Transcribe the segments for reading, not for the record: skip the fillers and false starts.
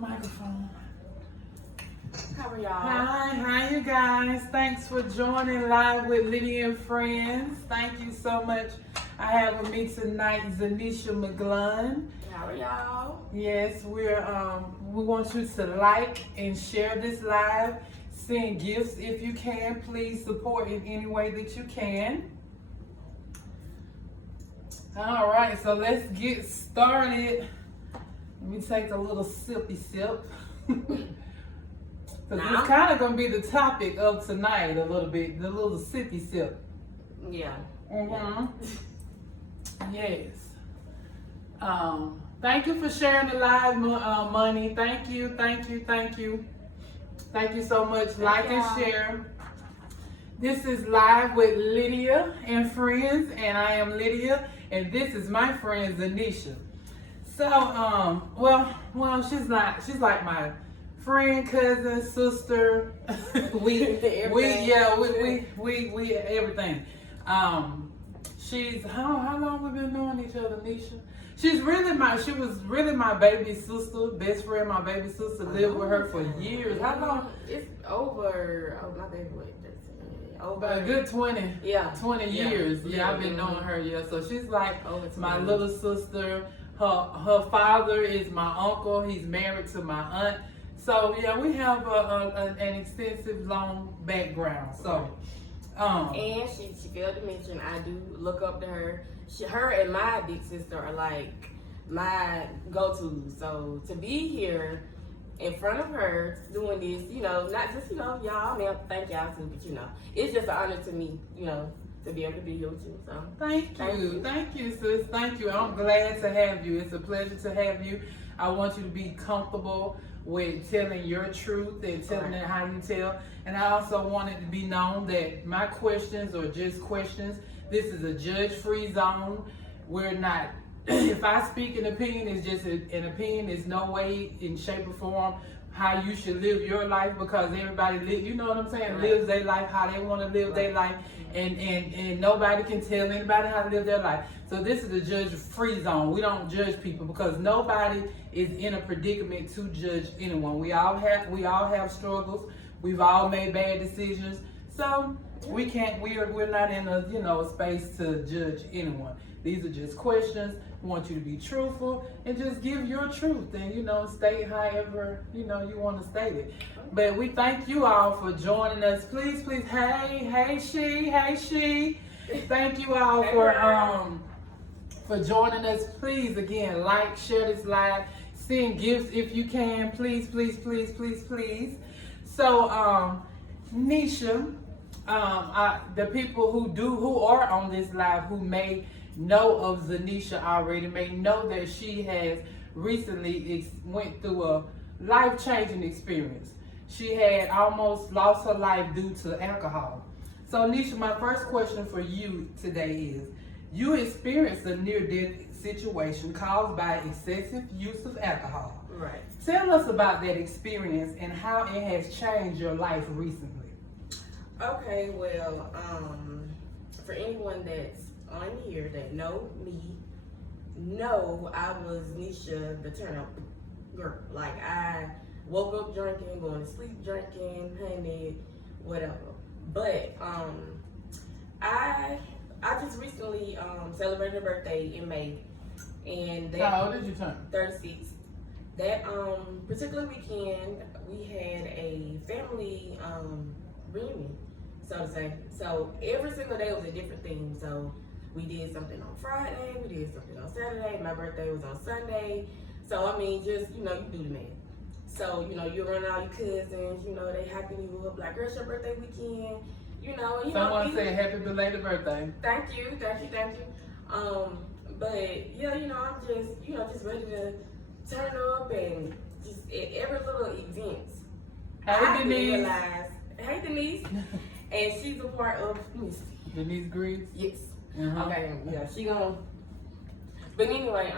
microphone. How are y'all? Hi you guys. Thanks for joining Live with Lydia and Friends. Thank you so much. I have with me tonight Neisha McGlunn. How are y'all? Yes, we want you to like and share this live. Send gifts if you can. Please support in any way that you can. All right, so let's get started. Let me take a little sippy sip. Because it's kind of going to be the topic of tonight a little bit, the little sippy sip. Yeah. Mm-hmm. Yes. Thank you for sharing the live, Money. Thank you. Thank you so much. Like and share. This is Live with Lydia and Friends, and I am Lydia, and this is my friend Neisha. So, well, she's like my friend, cousin, sister. we everything. She's how long we been knowing each other, Neisha? She was really my baby sister, best friend. My baby sister lived with her for years. How long? It's over. Oh, my baby, over a good 20. Yeah. 20 years. Yeah, I've been knowing her. Yeah, so she's like my little sister. Her father is my uncle. He's married to my aunt. So yeah, we have an extensive, long background. So, and she failed to mention I do look up to her. Her and my big sister are like my go-to. So to be here in front of her doing this, not just y'all. I mean, thank y'all too, but it's just an honor to me, to be able to be here with you. So thank you, sis. Thank you. I'm glad to have you. It's a pleasure to have you. I want you to be comfortable with telling your truth and telling it how you tell. And I also want it to be known that my questions are just questions. This is a judge-free zone. We're not, if I speak an opinion, it's just an opinion. There's no way in shape or form how you should live your life, because everybody you know what I'm saying, lives their life how they want to live their life, and nobody can tell anybody how to live their life. So this is a judge-free zone. We don't judge people because nobody is in a predicament to judge anyone. We all have struggles. We've all made bad decisions. So we're not in a space to judge anyone. These are just questions. We want you to be truthful and just give your truth and state however you want to state it. But we thank you all for joining us. Please, hey she. Thank you all for joining us. Please, again, like, share this live, send gifts if you can. Please. So, Neisha, the people who are on this live who may know of Neisha already may know that she has recently went through a life-changing experience. She had almost lost her life due to alcohol. So, Neisha, my first question for you today is, you experienced a near-death situation caused by excessive use of alcohol. Right. Tell us about that experience and how it has changed your life recently. Okay, well, for anyone that's on here that know me, I was Neisha, the turn up girl. Like, I woke up drinking, going to sleep drinking, honey, whatever. But I just recently celebrated a birthday in May, and how old did you turn? 36. That particular weekend, we had a family reunion, so to say. So every single day was a different thing. So we did something on Friday, we did something on Saturday. My birthday was on Sunday. So I mean, just you do the math. So you run all your cousins, they hyping you up like, "Girl, your birthday weekend." Someone said happy belated birthday. Thank you. But yeah, I'm just ready to turn up and just at every little event. Hey, Denise. Hey, Denise. And she's a part of Denise Griggs? Yes. Uh-huh. Okay, yeah, she gonna. But anyway,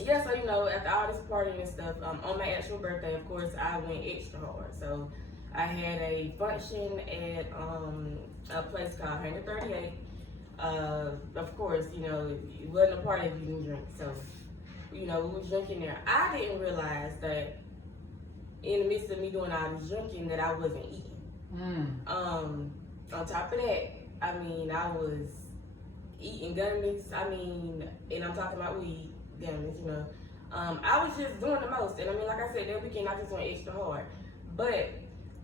yeah, so after all this partying and stuff, on my actual birthday, of course, I went extra hard. So I had a function at a place called 138. Of course, it wasn't a party if you didn't drink. So You know, we was drinking there. I didn't realize that in the midst of me doing all this drinking that I wasn't eating. On top of that, I mean, I was eating gummies. I mean, and I'm talking about weed gummies, you know. I was just doing the most. And I mean, like I said, that weekend I just went extra hard. But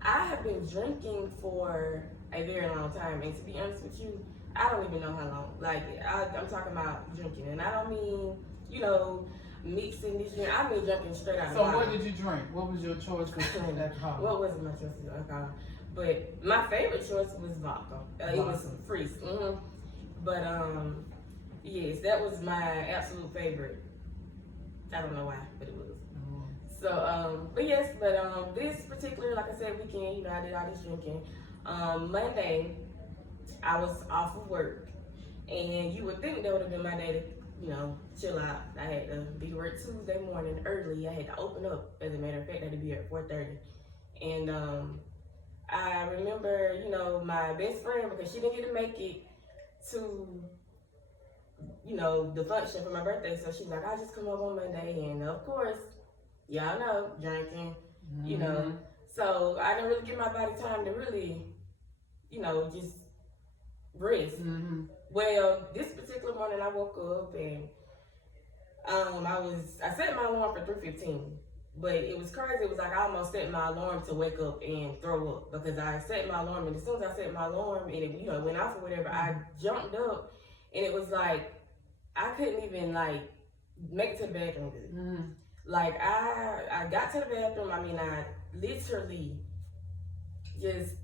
I have been drinking for a very long time. And to be honest with you, I don't even know how long. Like, I'm talking about drinking. And I don't mean, you know, mixing this drink. I mean drinking straight out of the So bottle. what did you drink? What was your choice of alcohol? What wasn't my choice of alcohol? But my favorite choice was vodka. It was freeze. But yes, that was my absolute favorite. I don't know why, but it was. So but yes, but this particular, like I said, weekend, you know, I did all this drinking. Monday, I was off of work, and you would think that would have been my day to, you know, chill out. I had to be to work Tuesday morning early. I had to open up. As a matter of fact, I had to be at 4:30, and I remember, you know, my best friend, because she didn't get to make it to, you know, the function for my birthday. So she was like, I'll just come over on Monday. And of course, y'all know, drinking, you know. So I didn't really give my body time to really, you know, just rest. Well, this particular morning I woke up and I set my alarm for 3:15. But it was crazy. It was like I almost set my alarm to wake up and throw up, because I set my alarm, and as soon as I set my alarm and it, you know, went off or whatever, I jumped up, and it was like I couldn't even like make it to the bathroom good. Like I got to the bathroom. I mean, I literally just,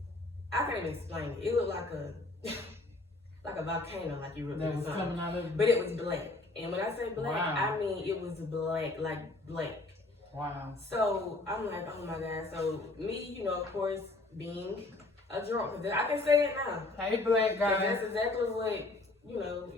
I can't even explain it. It looked like a volcano, like you that was coming out of it. But it was black. And when I say black, Wow. I mean it was black, like black. Wow. So I'm like, oh my God. So me, you know, of course, being a drunk, because I can say it now. Hey, black guy. That's exactly what, you know,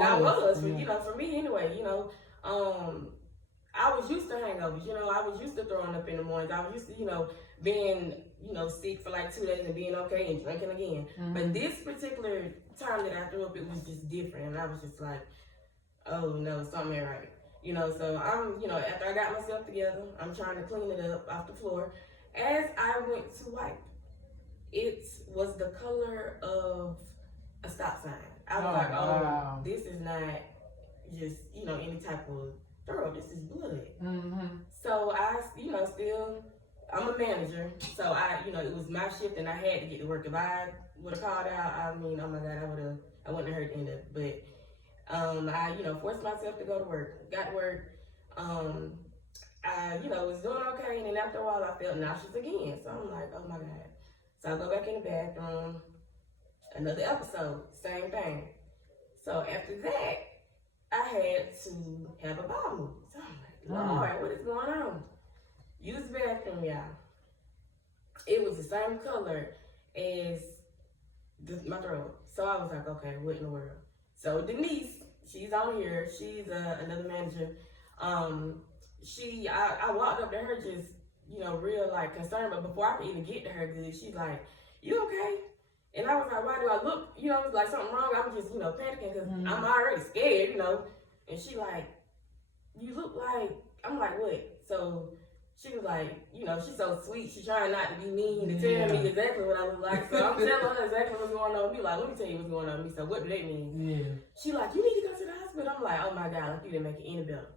I was, yeah. you know, for me anyway, you know, I was used to hangovers, you know, I was used to throwing up in the mornings. I was used to, you know, being, you know, sick for like 2 days and being okay and drinking again. But this particular time that I threw up, it was just different. And I was just like, oh no, something ain't right. You know, so I'm, you know, after I got myself together, I'm trying to clean it up off the floor. As I went to wipe, it was the color of a stop sign. I was like, wow. This is not just, you know, any type of throw, this is blood. So I, you know, still, I'm a manager, so I, you know, it was my shift and I had to get to work. If I would have called out, I mean, oh my God, I wouldn't have heard the end of it. But I, you know, forced myself to go to work. Got to work. I, you know, was doing okay, and then after a while, I felt nauseous again. So I'm like, oh my God. So I go back in the bathroom. Another episode, same thing. So after that, I had to have a bowel movement. So I'm like, Lord, what is going on? Use the bathroom, y'all. It was the same color as my throat. So I was like, okay, what in the world? So Denise, she's on here. She's another manager. I walked up to her just, you know, real like concerned. But before I could even get to her good, she's like, you okay? And I was like, why do I look, you know, like something wrong? I'm just, you know, panicking because I'm already scared, you know. And she like, you look like, I'm like, what? So she was like, you know, she's so sweet. She's trying not to be mean to tell me exactly what I look like. So I'm telling her exactly what's going on with me. Like, let me tell you what's going on with me. So what do that mean? Yeah. She like, you need to go to the hospital. I'm like, oh my God, like you didn't make it any better.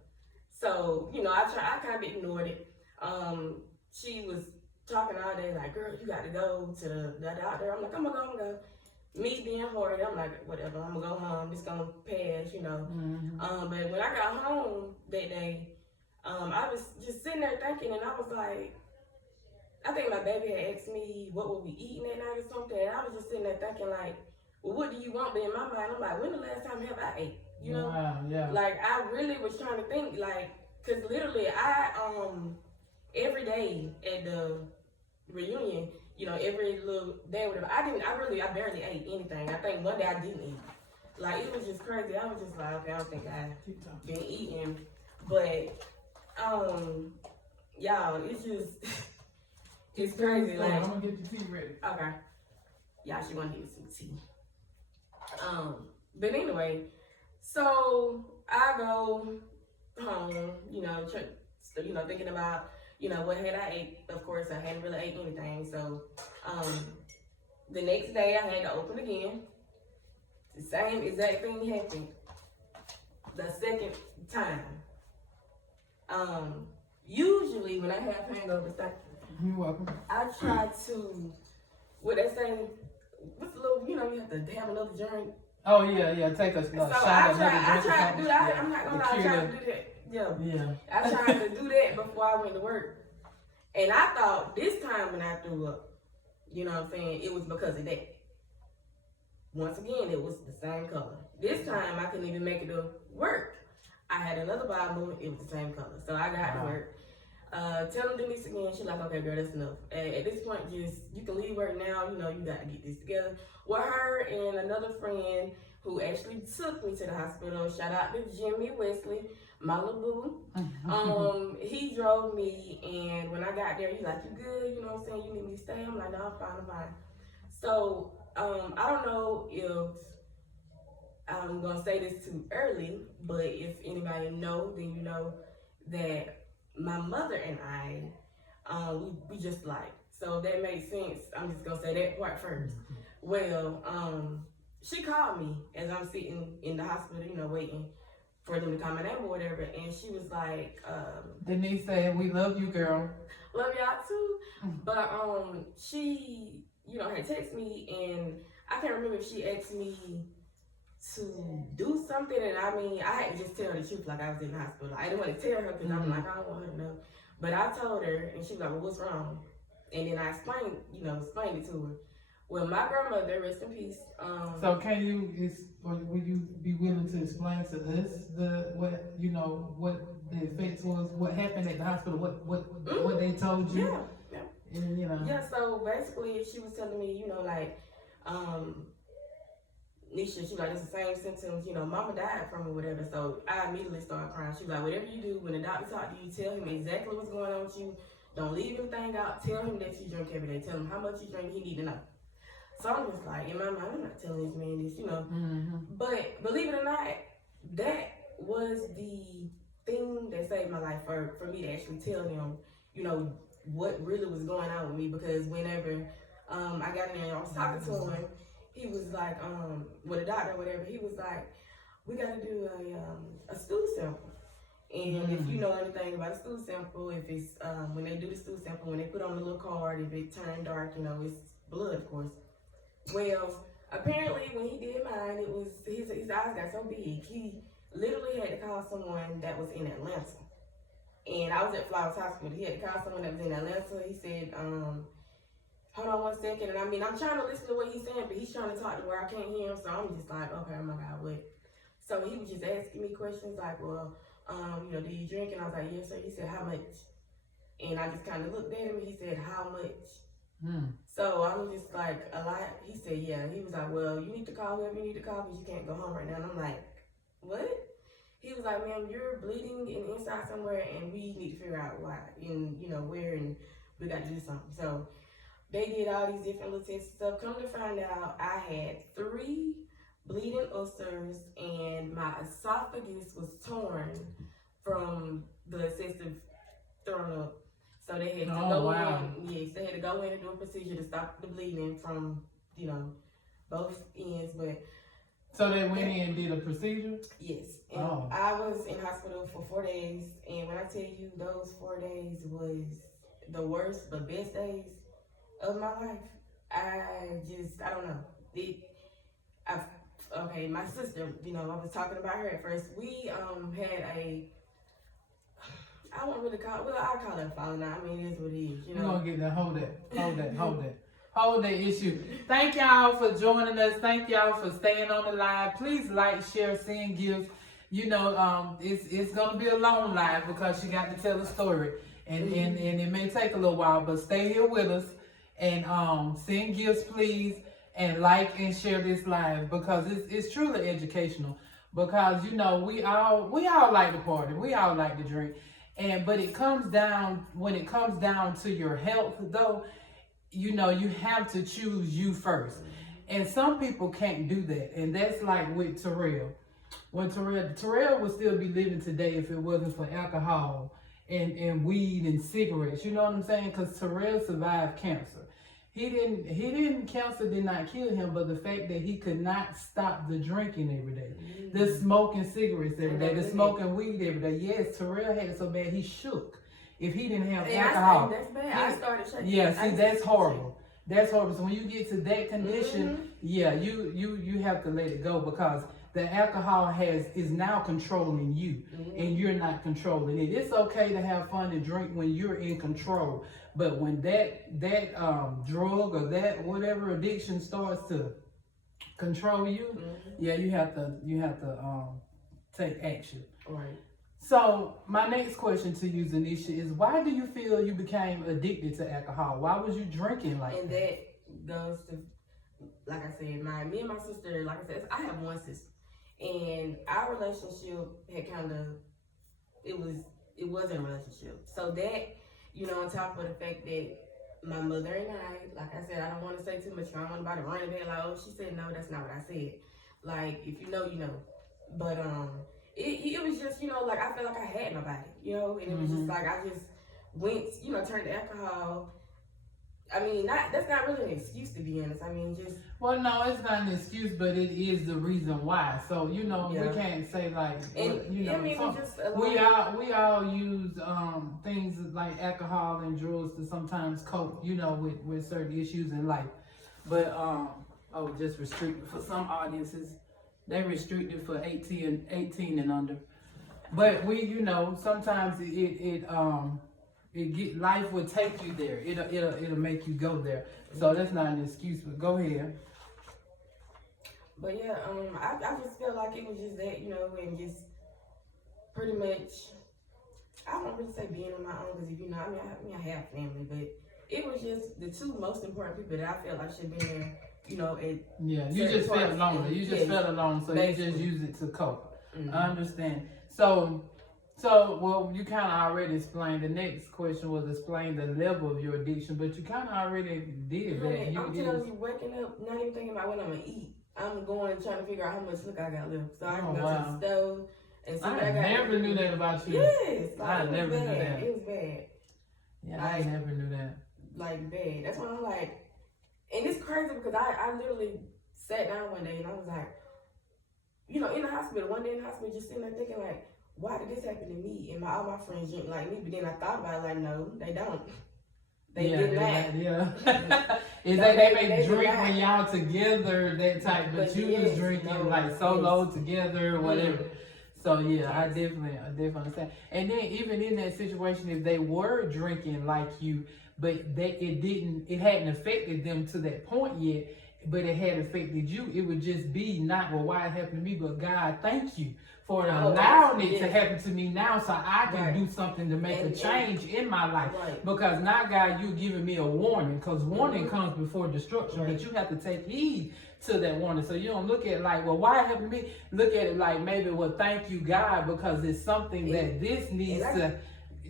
So, you know, I kind of ignored it. She was talking all day like, girl, you got to go to the doctor. I'm like, I'm gonna go. Me being hard, I'm like, whatever, I'm gonna go home. It's gonna pass, you know. But when I got home that day, I was just sitting there thinking, and I was like, I think my baby had asked me what were we eating that night or something, and I was just sitting there thinking like, well, what do you want? But in my mind, I'm like, when the last time have I ate? You know? Wow, yeah. Like, I really was trying to think, like, cause literally, I every day at the reunion, you know, every little day, whatever, I barely ate anything. I think one day I didn't eat. Like, it was just crazy. I was just like, okay, I don't think I've been eating. But, y'all, it's just, it's crazy. Like, I'm gonna get your tea ready. Okay. Y'all, she wanna get some tea. But anyway, so I go home, thinking about, what had I ate. Of course, I hadn't really ate anything. So, the next day I had to open again. The same exact thing happened the second time. Usually when I have hangovers, You're welcome. I try to, what they say, what's the little, you have to have another drink. Oh yeah, take a shot. I tried to do that. I'm not gonna lie, I tried to do that. Yeah. I tried to do that before I went to work. And I thought this time when I threw up, you know what I'm saying, it was because of that. Once again, it was the same color. This time I couldn't even make it to work. I had another bottle, it was the same color. So I got to work. Tell them Denise again. She's like, okay, girl, that's enough. At this point, you can leave work now. You got to get this together. Well, her and another friend who actually took me to the hospital. Shout out to Jimmy Wesley, my little boo. He drove me, and when I got there, he's like, you good? You know what I'm saying? You need me to stay? I'm like, no, I'm fine. So, I don't know if I'm going to say this too early, but if anybody know, then you know that my mother and I, we just like. So if that makes sense, I'm just going to say that part first. Well, she called me as I'm sitting in the hospital, waiting for them to come in or whatever, and she was like, Denise said, we love you, girl. Love y'all too. But she, had texted me, and I can't remember if she asked me to do something, and I had to just tell her the truth, like I was in the hospital. I didn't want to tell her because I'm like, I don't want her to know. But I told her, and she was like, well, what's wrong? And then I explained it to her. Well, my grandmother, rest in peace. So would you be willing to explain to us what the effects was, what happened at the hospital, what they told you? Yeah. And, Yeah, so basically she was telling me, Neisha, she was like, it's the same symptoms, mama died from it, whatever. So I immediately started crying. She was like, whatever you do, when the doctor talk to you, tell him exactly what's going on with you. Don't leave anything out. Tell him that you drink every day. Tell him how much you drink. He need to know. So I'm just like, in my mind, I'm not telling this man this, But believe it or not, that was the thing that saved my life for me to actually tell him, what really was going on with me. Because whenever I got in there and I was talking to him, he was like, with a doctor or whatever, he was like, we got to do a stool sample. And if you know anything about a stool sample, if it's when they do the stool sample, when they put on the little card, if it turned dark, it's blood, of course. Well, apparently when he did mine, it was his eyes got so big, he literally had to call someone that was in Atlanta. And I was at Flowers Hospital. He had to call someone that was in Atlanta. He said, hold on 1 second. And I'm trying to listen to what he's saying, but he's trying to talk to where I can't hear him. So I'm just like, okay, oh my God, what? So he was just asking me questions like, well, do you drink? And I was like, yes, sir. He said, how much? And I just kind of looked at him and he said, how much? So I'm just like, a lot. He said, yeah. He was like, well, you need to call whoever you need to call because you can't go home right now. And I'm like, what? He was like, ma'am, you're bleeding in the inside somewhere and we need to figure out why and, where, and we got to do something. So they did all these different little tests and stuff. Come to find out, I had 3 bleeding ulcers and my esophagus was torn from the excessive throwing up. So they had to go in. Yes, they had to go in and do a procedure to stop the bleeding from, both ends. But so they went in and did a procedure? Yes. And I was in hospital for 4 days, and when I tell you those 4 days was the worst but best days of my life, I don't know. Okay, my sister, I was talking about her at first. We had I won't really call it, I call it a falling out. It is what it is, We're going to get that, hold that issue. Thank y'all for joining us. Thank y'all for staying on the live. Please like, share, send gifts. It's going to be a long live because she got to tell a story. And it may take a little while, but stay here with us and send gifts, please. And like and share this live because it's truly educational. Because, we all like to party. We all like to drink. But when it comes down to your health, though, you have to choose you first. And some people can't do that. And that's like with Terrell. Well, Terrell would still be living today if it wasn't for alcohol and weed and cigarettes. You know what I'm saying? Because Terrell survived cancer. Cancer did not kill him, but the fact that he could not stop the drinking every day, the smoking cigarettes every day, the smoking weed every day. Yes, Terrell had it so bad he shook. If he didn't have alcohol, that's bad. I started shaking. Yeah, see, that's horrible. That's horrible. So when you get to that condition, yeah, you have to let it go because the alcohol is now controlling you, and you're not controlling it. It's okay to have fun and drink when you're in control, but when that drug or that whatever addiction starts to control you, yeah, you have to take action. Right. So my next question to you, Neisha, is why do you feel you became addicted to alcohol? Why was you drinking like that? And that goes to, like I said, me and my sister, like I said, I have one sister. And our relationship had kind of, it wasn't a relationship. So that, on top of the fact that my mother and I, like I said, I don't want to say too much. I don't want anybody running back like, oh, she said no, that's not what I said. Like, if you know, you know. But it was just, like I felt like I had nobody, and it was just like I just went, turned to alcohol. I mean, that's not really an excuse, to be honest. I mean, just... Well, no, it's not an excuse, but it is the reason why. So, we can't say like, we all use things like alcohol and drugs to sometimes cope, with certain issues in life. But, just restricted for some audiences. They restricted for 18 and under. But sometimes life will take you there. It'll make you go there. So that's not an excuse, but go ahead. But yeah, I just felt like it was just that, and just pretty much, I don't really say being on my own, because I have family, but it was just the two most important people that I felt like should be there, you just felt lonely. You just felt alone, so basically. You just use it to cope. I understand. So, well, you kind of already explained. The next question was explain the level of your addiction, but you kind of already did that. I'm telling you, waking up, not even thinking about what I'm going to eat. I'm going trying to figure out how much liquor I got left. So I can go to the stove and see what I got. I never knew that about you. Yes. I never knew that. It was bad. Yeah, I never knew that. Like, bad. That's why I'm like, and it's crazy because I literally sat down one day and I was like, in the hospital, one day in the hospital, just sitting there thinking like, why did this happen to me? And all my friends drink like me, but then I thought about it like, no, they don't. They did not. Yeah. Is that they may drink when y'all together, that type, but you was drinking like solo together or whatever. So yeah, I definitely understand. And then even in that situation, if they were drinking like you, but it hadn't affected them to that point yet, but it had affected you, it would just be not, well, why it happened to me, but God, thank you for allowing it to happen to me now so I can do something to make a change in my life. Right. Because now, God, you're giving me a warning, because warning comes before destruction, but you have to take heed to that warning. So you don't look at it like, well, why it happened to me? Look at it like maybe, well, thank you, God, because it's something that this needs to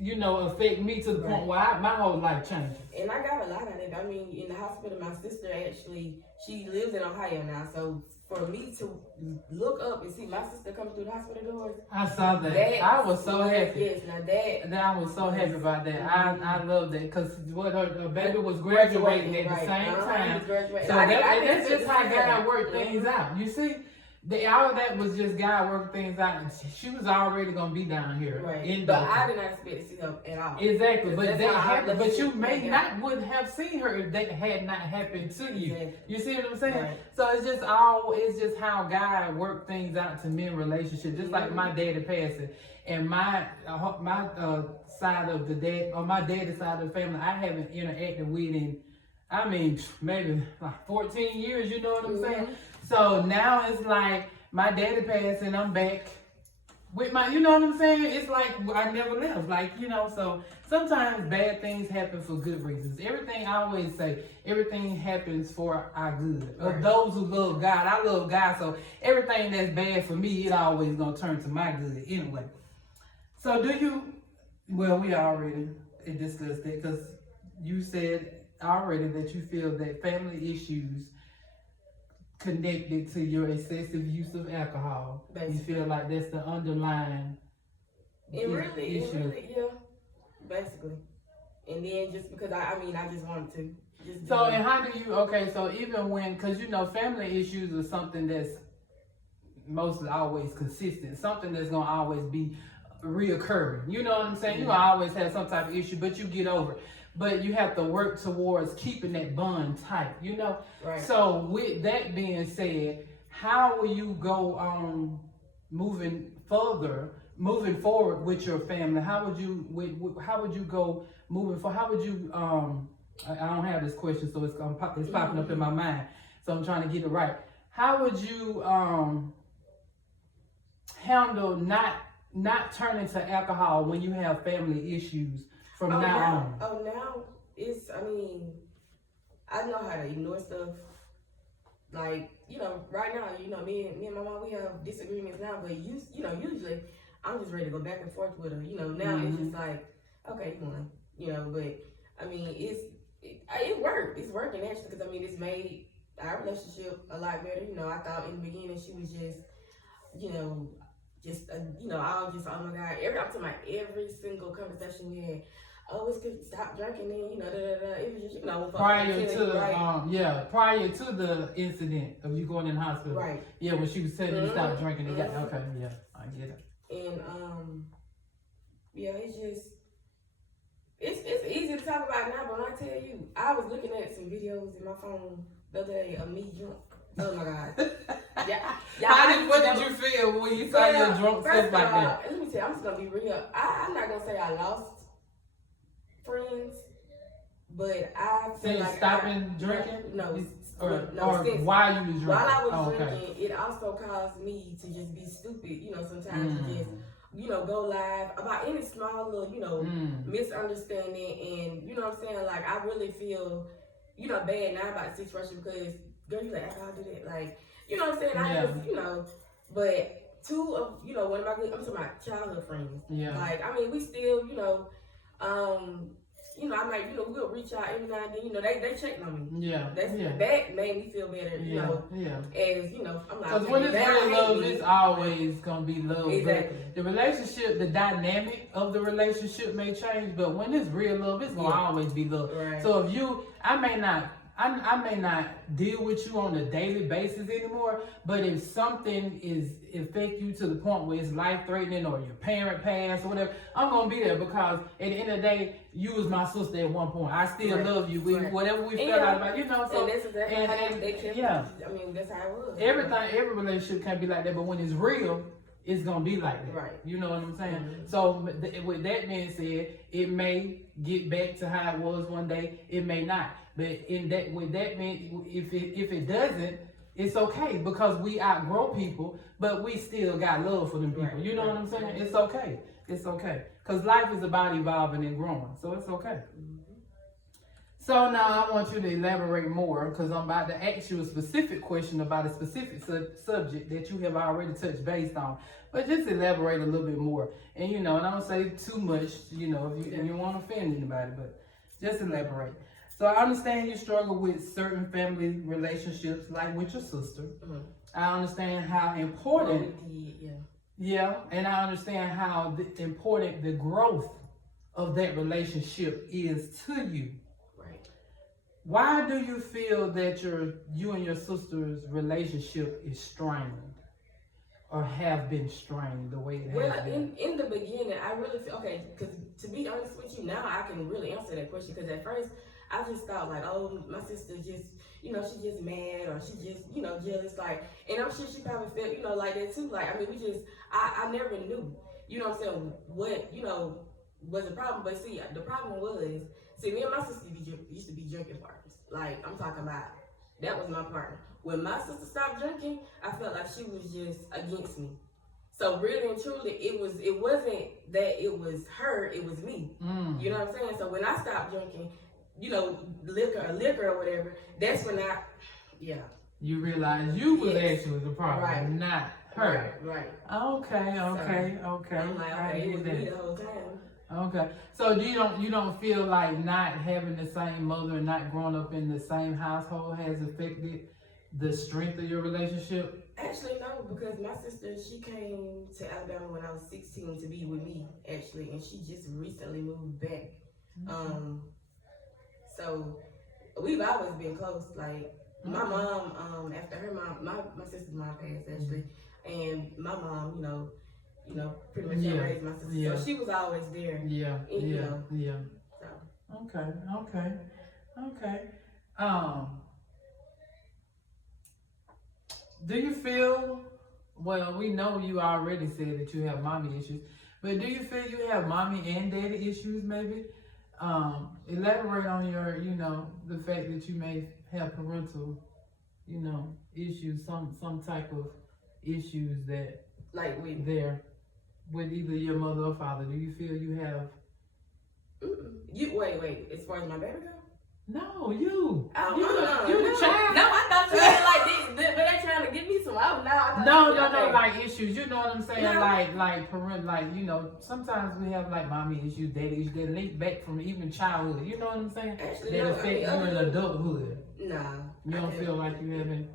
affect me to the point where my whole life changed. And I got a lot of it. I mean, in the hospital, my sister actually, she lives in Ohio now. So for me to look up and see my sister coming through the hospital doors. I saw that. I was so happy. Yes, now I was so happy about that. I love that because her baby was graduating at the same time. So that's just how God worked things out. You see? All of that was just God working things out. And she was already going to be down here. Right. But I did not expect to see her at all. Exactly. But that happened. But you would have seen her if that had not happened to you. Exactly. You see what I'm saying? Right. So it's just how God worked things out to me in relationships. Just like my daddy passing. And my side of the dad, or my daddy's side of the family, I haven't interacted with in, maybe like 14 years, you know what I'm saying? So now it's like my daddy passed and I'm back with my, you know what I'm saying? It's like I never left, so sometimes bad things happen for good reasons. Everything, I always say, everything happens for our good. Right. Of those who love God, I love God, so everything that's bad for me, it always gonna turn to my good anyway. So we already discussed it because you said already that you feel that family issues connected to your excessive use of alcohol. Basically. You feel like that's the underlying issue. Yeah, basically. And then just because I just wanted to. So, and how do you, okay, so even when, because you know, family issues are something that's mostly always consistent, something that's going to always be reoccurring. You know what I'm saying? You always have some type of issue, but you get over it. But you have to work towards keeping that bond tight, you know? Right. So, with that being said, how will you go on moving forward with your family? How would you go moving forward? How would you, I don't have this question, so it's popping up in my mind. So I'm trying to get it right. How would you handle not turning to alcohol when you have family issues from now on? Oh, now I know how to ignore stuff. Like, right now, me and my mom, we have disagreements now, but usually I'm just ready to go back and forth with her. Now it's just like, okay, you won. But it worked. It's working actually, because it's made our relationship a lot better. I thought in the beginning she was just, I was just, oh my God, every single conversation we had, oh, it's good, stop drinking, and it was just, prior to the incident of you going in the hospital. Right. Yeah, when she was telling you to stop drinking, okay, yeah, I get it. And it's just, it's easy to talk about now, but when I tell you, I was looking at some videos in my phone the other day of me drunk. Oh my God. What did you feel when you saw your drunk stuff like that? Let me tell you, I'm just gonna be real. I'm not gonna say I lost friends, but I feel like stopping drinking? No, or while you was drinking? While I was drinking, it also caused me to just be stupid. Sometimes to just go live about any small little misunderstanding, and you know what I'm saying. Like I really feel bad now about the situation because girl, you like I do that, like you know what I'm saying. I just but two of one of my I'm talking about childhood friends. Yeah. Like we still I might, we'll reach out every now and then, they check on me. Yeah. That made me feel better, as, I'm like, because when it's real love, it's always going to be love. Exactly. But the relationship, the dynamic of the relationship may change, but when it's real love, it's going to always be love. Right. So if I may not deal with you on a daily basis anymore, but if something affect you to the point where it's life-threatening or your parent passed or whatever, I'm going to be there because at the end of the day, you was my sister at one point. I still love you. Whatever we felt out about, so. And that's exactly that's how it was. Every relationship can be like that, but when it's real, it's going to be like that. Right. You know what I'm saying? Mm-hmm. So with that being said, it may get back to how it was one day. It may not. But with that mean, if it doesn't, it's okay because we outgrow people, but we still got love for them people. Right, you know what I'm saying? It's okay. It's okay. Because life is about evolving and growing. So it's okay. Mm-hmm. So now I want you to elaborate more because I'm about to ask you a specific question about a specific subject that you have already touched base on. But just elaborate a little bit more. And and I don't say too much, if you don't want to offend anybody, but just elaborate. So I understand you struggle with certain family relationships, like with your sister. Mm-hmm. I understand how important, and I understand how important the growth of that relationship is to you. Right. Why do you feel that you and your sister's relationship is strained, or have been strained the way it has been? In the beginning, I really feel because to be honest with you, now I can really answer that question because at first. I just thought like, oh, my sister just, she just mad or she just, jealous. Like, and I'm sure she probably felt, like that too. Like, I never knew, what I'm saying, what, was the problem. But see, the problem was, me and my sister used to be drinking partners. Like, I'm talking about, that was my partner. When my sister stopped drinking, I felt like she was just against me. So really and truly, it wasn't that it was her, it was me. Mm. You know what I'm saying? So when I stopped drinking, liquor or whatever, that's when you realize you was actually the problem, not her. Right. Okay. I'm like, okay, it was me the whole time. Okay. So you don't feel like not having the same mother and not growing up in the same household has affected the strength of your relationship? Actually, no, because my sister, she came to Alabama when I was 16 to be with me, actually, and she just recently moved back. So we've always been close. Like my mom, after her mom, my sister's mom passed actually, and my mom, pretty much raised my sister. Yeah. So she was always there. Yeah. And, Yeah. So. Okay. Do you feel, well, we know you already said that you have mommy issues, but do you feel you have mommy and daddy issues maybe? Elaborate on your, the fact that you may have parental, issues, some type of issues that like with either your mother or father. Do you feel you have? You wait. As far as my baby go? No, you. Oh, you the child. No, I thought you meant like this. But they trying to give me some. No, like issues. You know what I'm saying? No. Like parent, sometimes we have like mommy issues, daddy issues that link back from even childhood. You know what I'm saying? Actually, that affect you in adulthood. Nah. You don't feel like you haven't.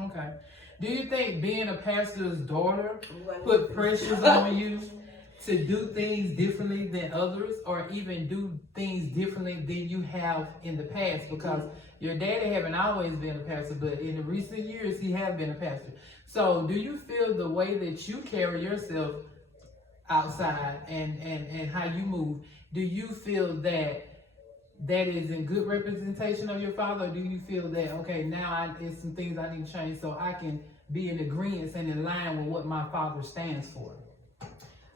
Okay. Do you think being a pastor's daughter put pressures on you to do things differently than others, or even do things differently than you have in the past? Because your daddy haven't always been a pastor, but in the recent years he has been a pastor. So do you feel the way that you carry yourself outside and how you move, do you feel that is in good representation of your father, or do you feel that, okay, now there's some things I need to change so I can be in agreement and in line with what my father stands for?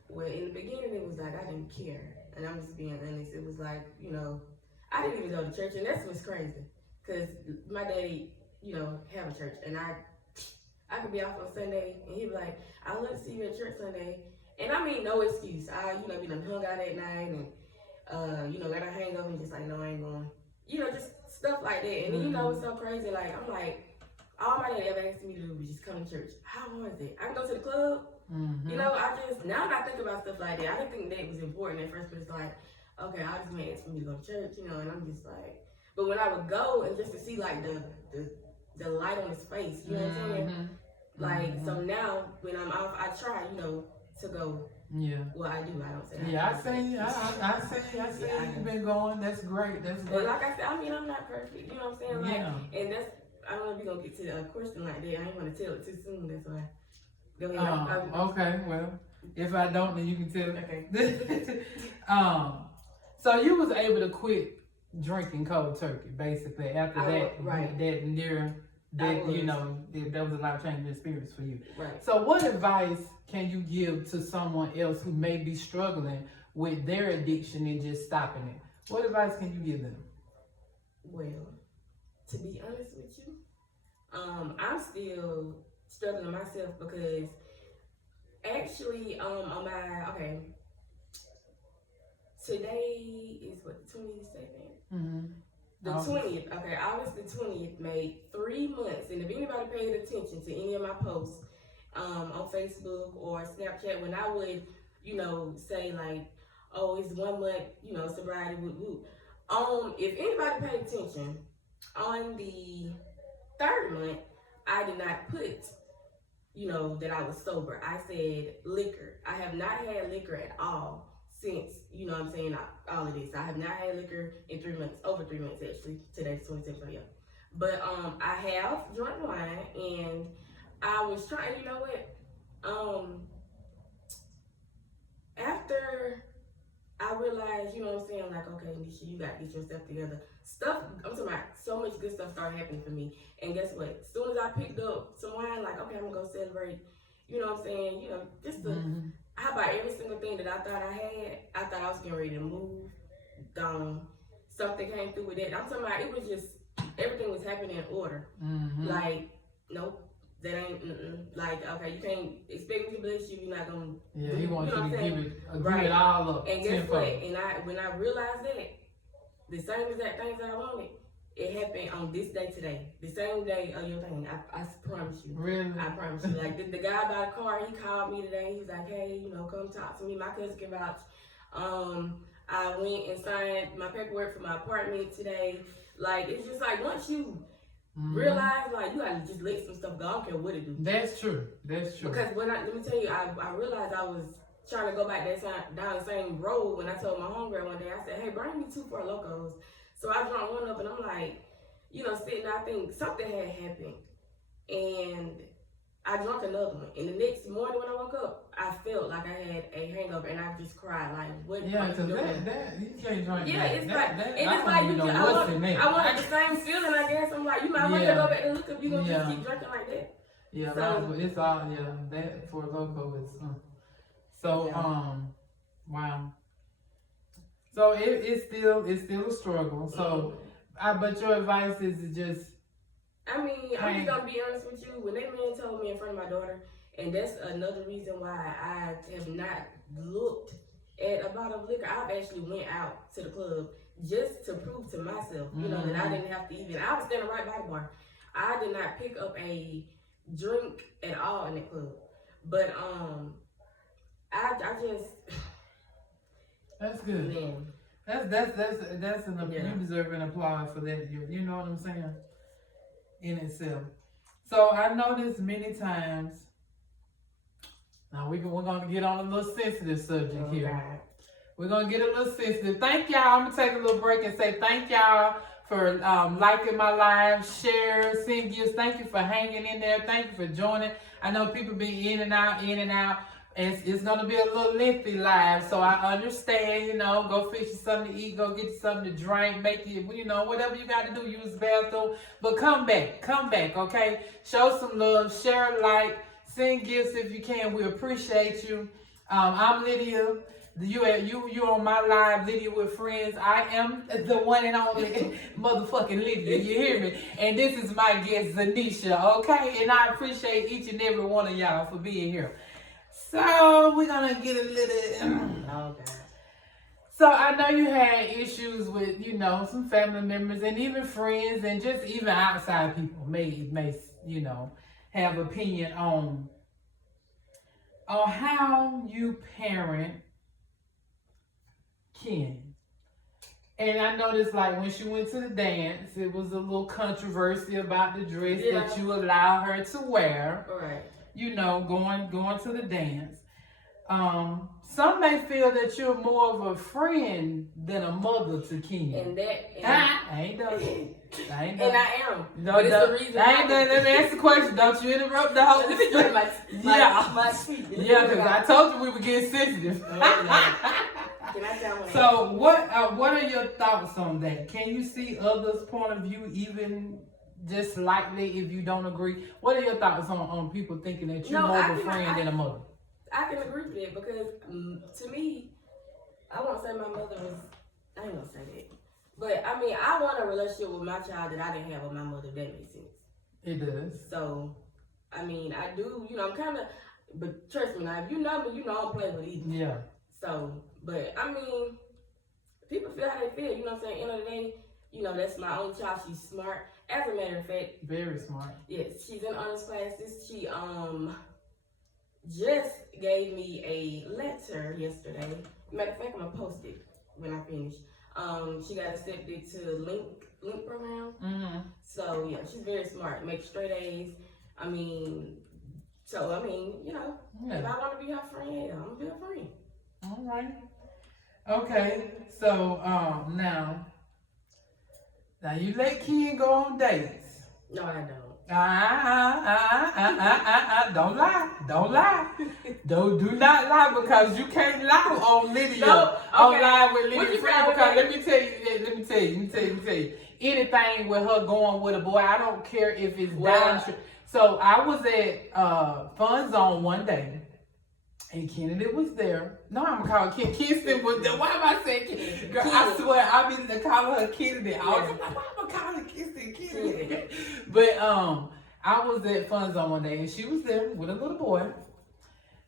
Well, in the beginning, it was like I didn't care, and I'm just being honest. It was like, I didn't even go to church, and that's what's crazy, because my daddy, have a church, and I could be off on Sunday, and he'd be like, "I love to see you at church Sunday," and I mean no excuse. I, be done hung out at night, and got a hangover, and just like, no, I ain't going. Just stuff like that, and then it's so crazy. Like I'm like, all my daddy ever asked me to do was just come to church. How hard is it? I can go to the club. I just, now that I think about stuff like that, I didn't think that was important at first, but it's like, okay, I just man asked me to go to church, and I'm just like, but when I would go and just to see like the light on his face, you know what I'm saying? Like, so now when I'm off, I try, to go. Yeah. Well, I do. I don't say. Yeah, I see. I see. You've been going. That's great. But like I said, I'm not perfect. You know what I'm saying? Like, yeah. And that's, I don't know if you're gonna get to a question like that. I ain't want to tell it too soon. That's why. Go ahead. Okay. Well, if I don't, then you can tell. Okay. So you was able to quit drinking cold turkey, basically. After that was a life changing experience for you. Right. So what advice can you give to someone else who may be struggling with their addiction and just stopping it? What advice can you give them? Well, to be honest with you, I'm still struggling myself, because actually, today is what, the 22nd? The 20th, August the 20th made 3 months, and if anybody paid attention to any of my posts on Facebook or Snapchat, when I would, say like, oh, it's 1 month, sobriety, if anybody paid attention, on the 3rd month, I did not put, that I was sober. I said liquor. I have not had liquor at all since, all of this. I have not had liquor in 3 months, over 3 months actually. Today's 27th, yeah. But I have drunk wine, and I was trying, after I realized, like, okay, Neisha, you gotta get yourself together. I'm talking about, so much good stuff started happening for me. And guess what? As soon as I picked up some wine, like, okay, I'm gonna go celebrate, just to, how about every single thing that I thought I had, I thought I was getting ready to move, gone. Something came through with that. I'm talking about, it was just, everything was happening in order. Like, nope. That ain't, like, okay, you can't expect me to bless you, you're not gonna. Yeah, he wants you to give it all up. And guess what? And when I realized that, the same exact things that I wanted, it happened on this day today. The same day of your thing. I promise you. Really? I promise you. Like, the guy by the car, he called me today. He's like, hey, come talk to me. My cousin can vouch. I went and signed my paperwork for my apartment today. Like, it's just like, once you realize like you gotta just let some stuff go. I don't care what it do. That's true. That's true. Because let me tell you, I realized I was trying to go back down the same road when I told my homegirl one day. I said, "Hey, bring me 2 Four Locos." So I drank one up, and I'm like, sitting there, I think something had happened, and I drank another one. And the next morning when I woke up, I felt like I had a hangover, and I just cried. Like, what? Yeah, because that you can't drink. Yeah, that. it's that, like, that, and it's like you just, I wanted the same feeling. I guess I'm like, you might want to go back and look up. You gonna just keep drinking like that? Yeah, so, it's all that for Loco is. So wow. So it's still a struggle. So, but your advice is to just. I mean, I'm just gonna be honest with you. When that man told me in front of my daughter, and that's another reason why I have not looked at a bottle of liquor. I've actually went out to the club just to prove to myself, that I didn't have to even. I was standing right by the bar. I did not pick up a drink at all in the club, but I just. That's good. Man. That's you deserve an applause for that. You know what I'm saying? In itself. So I noticed many times. Now we're gonna get on a little sensitive subject here. God. We're gonna get a little sensitive. Thank y'all. I'm gonna take a little break and say thank y'all for liking my live, share, send gifts. Thank you for hanging in there. Thank you for joining. I know people be in and out. It's gonna be a little lengthy live, so I understand. Go fix you something to eat, go get you something to drink, make you, whatever you got to do. Use the bathroom, but come back, okay? Show some love, share, like, send gifts if you can. We appreciate you. I'm Lydia. You on my live, Lydia with Friends. I am the one and only motherfucking Lydia. You hear me? And this is my guest, Neisha. Okay, and I appreciate each and every one of y'all for being here. So we're gonna get a little. Okay. So I know you had issues with, some family members and even friends and just even outside people may have opinion on how you parent Ken. And I noticed, like, when she went to the dance, it was a little controversy about the dress that you allow her to wear. Right. Going to the dance. Some may feel that you're more of a friend than a mother to Ken. I ain't done. And I am. No, but it's the reason. I ain't done. Let me ask the question. Don't you interrupt the whole thing. Because I told you we were getting sensitive. Can I tell one? So what are your thoughts on that? Can you see others' point of view even just slightly if you don't agree? What are your thoughts on people thinking that you're more of a friend than a mother? I can agree with it because to me, I won't say my mother was, I ain't gonna say that. But I mean, I want a relationship with my child that I didn't have with my mother, if that makes sense. It does. So, I mean, I do, I'm kind of, but trust me now, if you know me, I don't play with either. Yeah. So, but I mean, people feel how they feel, you know what I'm saying? End of the day, that's my only child. She's smart. As a matter of fact. Very smart. Yes, she's in honors classes. She, just gave me a letter yesterday. Matter of fact, I'm gonna post it when I finish. She got accepted to Link program. Mm-hmm. So yeah, she's very smart. Makes straight A's. If I want to be her friend, I'm gonna be her friend. All right. Okay. So now you let Ken go on dates. No, I don't. Don't lie. Do not lie because you can't lie on Lydia. On live with Lydia friend because let me tell you. Anything with her going with a boy, I don't care if it's down. So I was at Fun Zone one day. And Kennedy was there. No, I'm gonna call Kirsten was there. Why am I saying Kennedy? Girl, I swear I've been calling her Kennedy. I was like, why am I calling Kirsten Kennedy? But I was at Fun Zone one day and she was there with a little boy,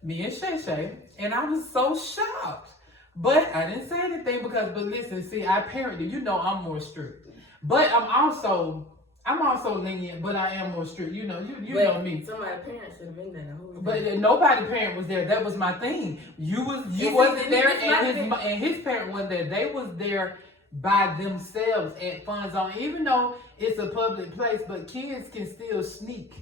me and Shay Shay, and I was so shocked. But I didn't say anything but listen, see, I parented. I'm more strict. But I'm also lenient, but I am more strict. You know me. Somebody's parents should have been there. But nobody's parent was there. That was my thing. You wasn't there, and his parent wasn't there. They was there by themselves at fun zone, even though it's a public place, but kids can still sneak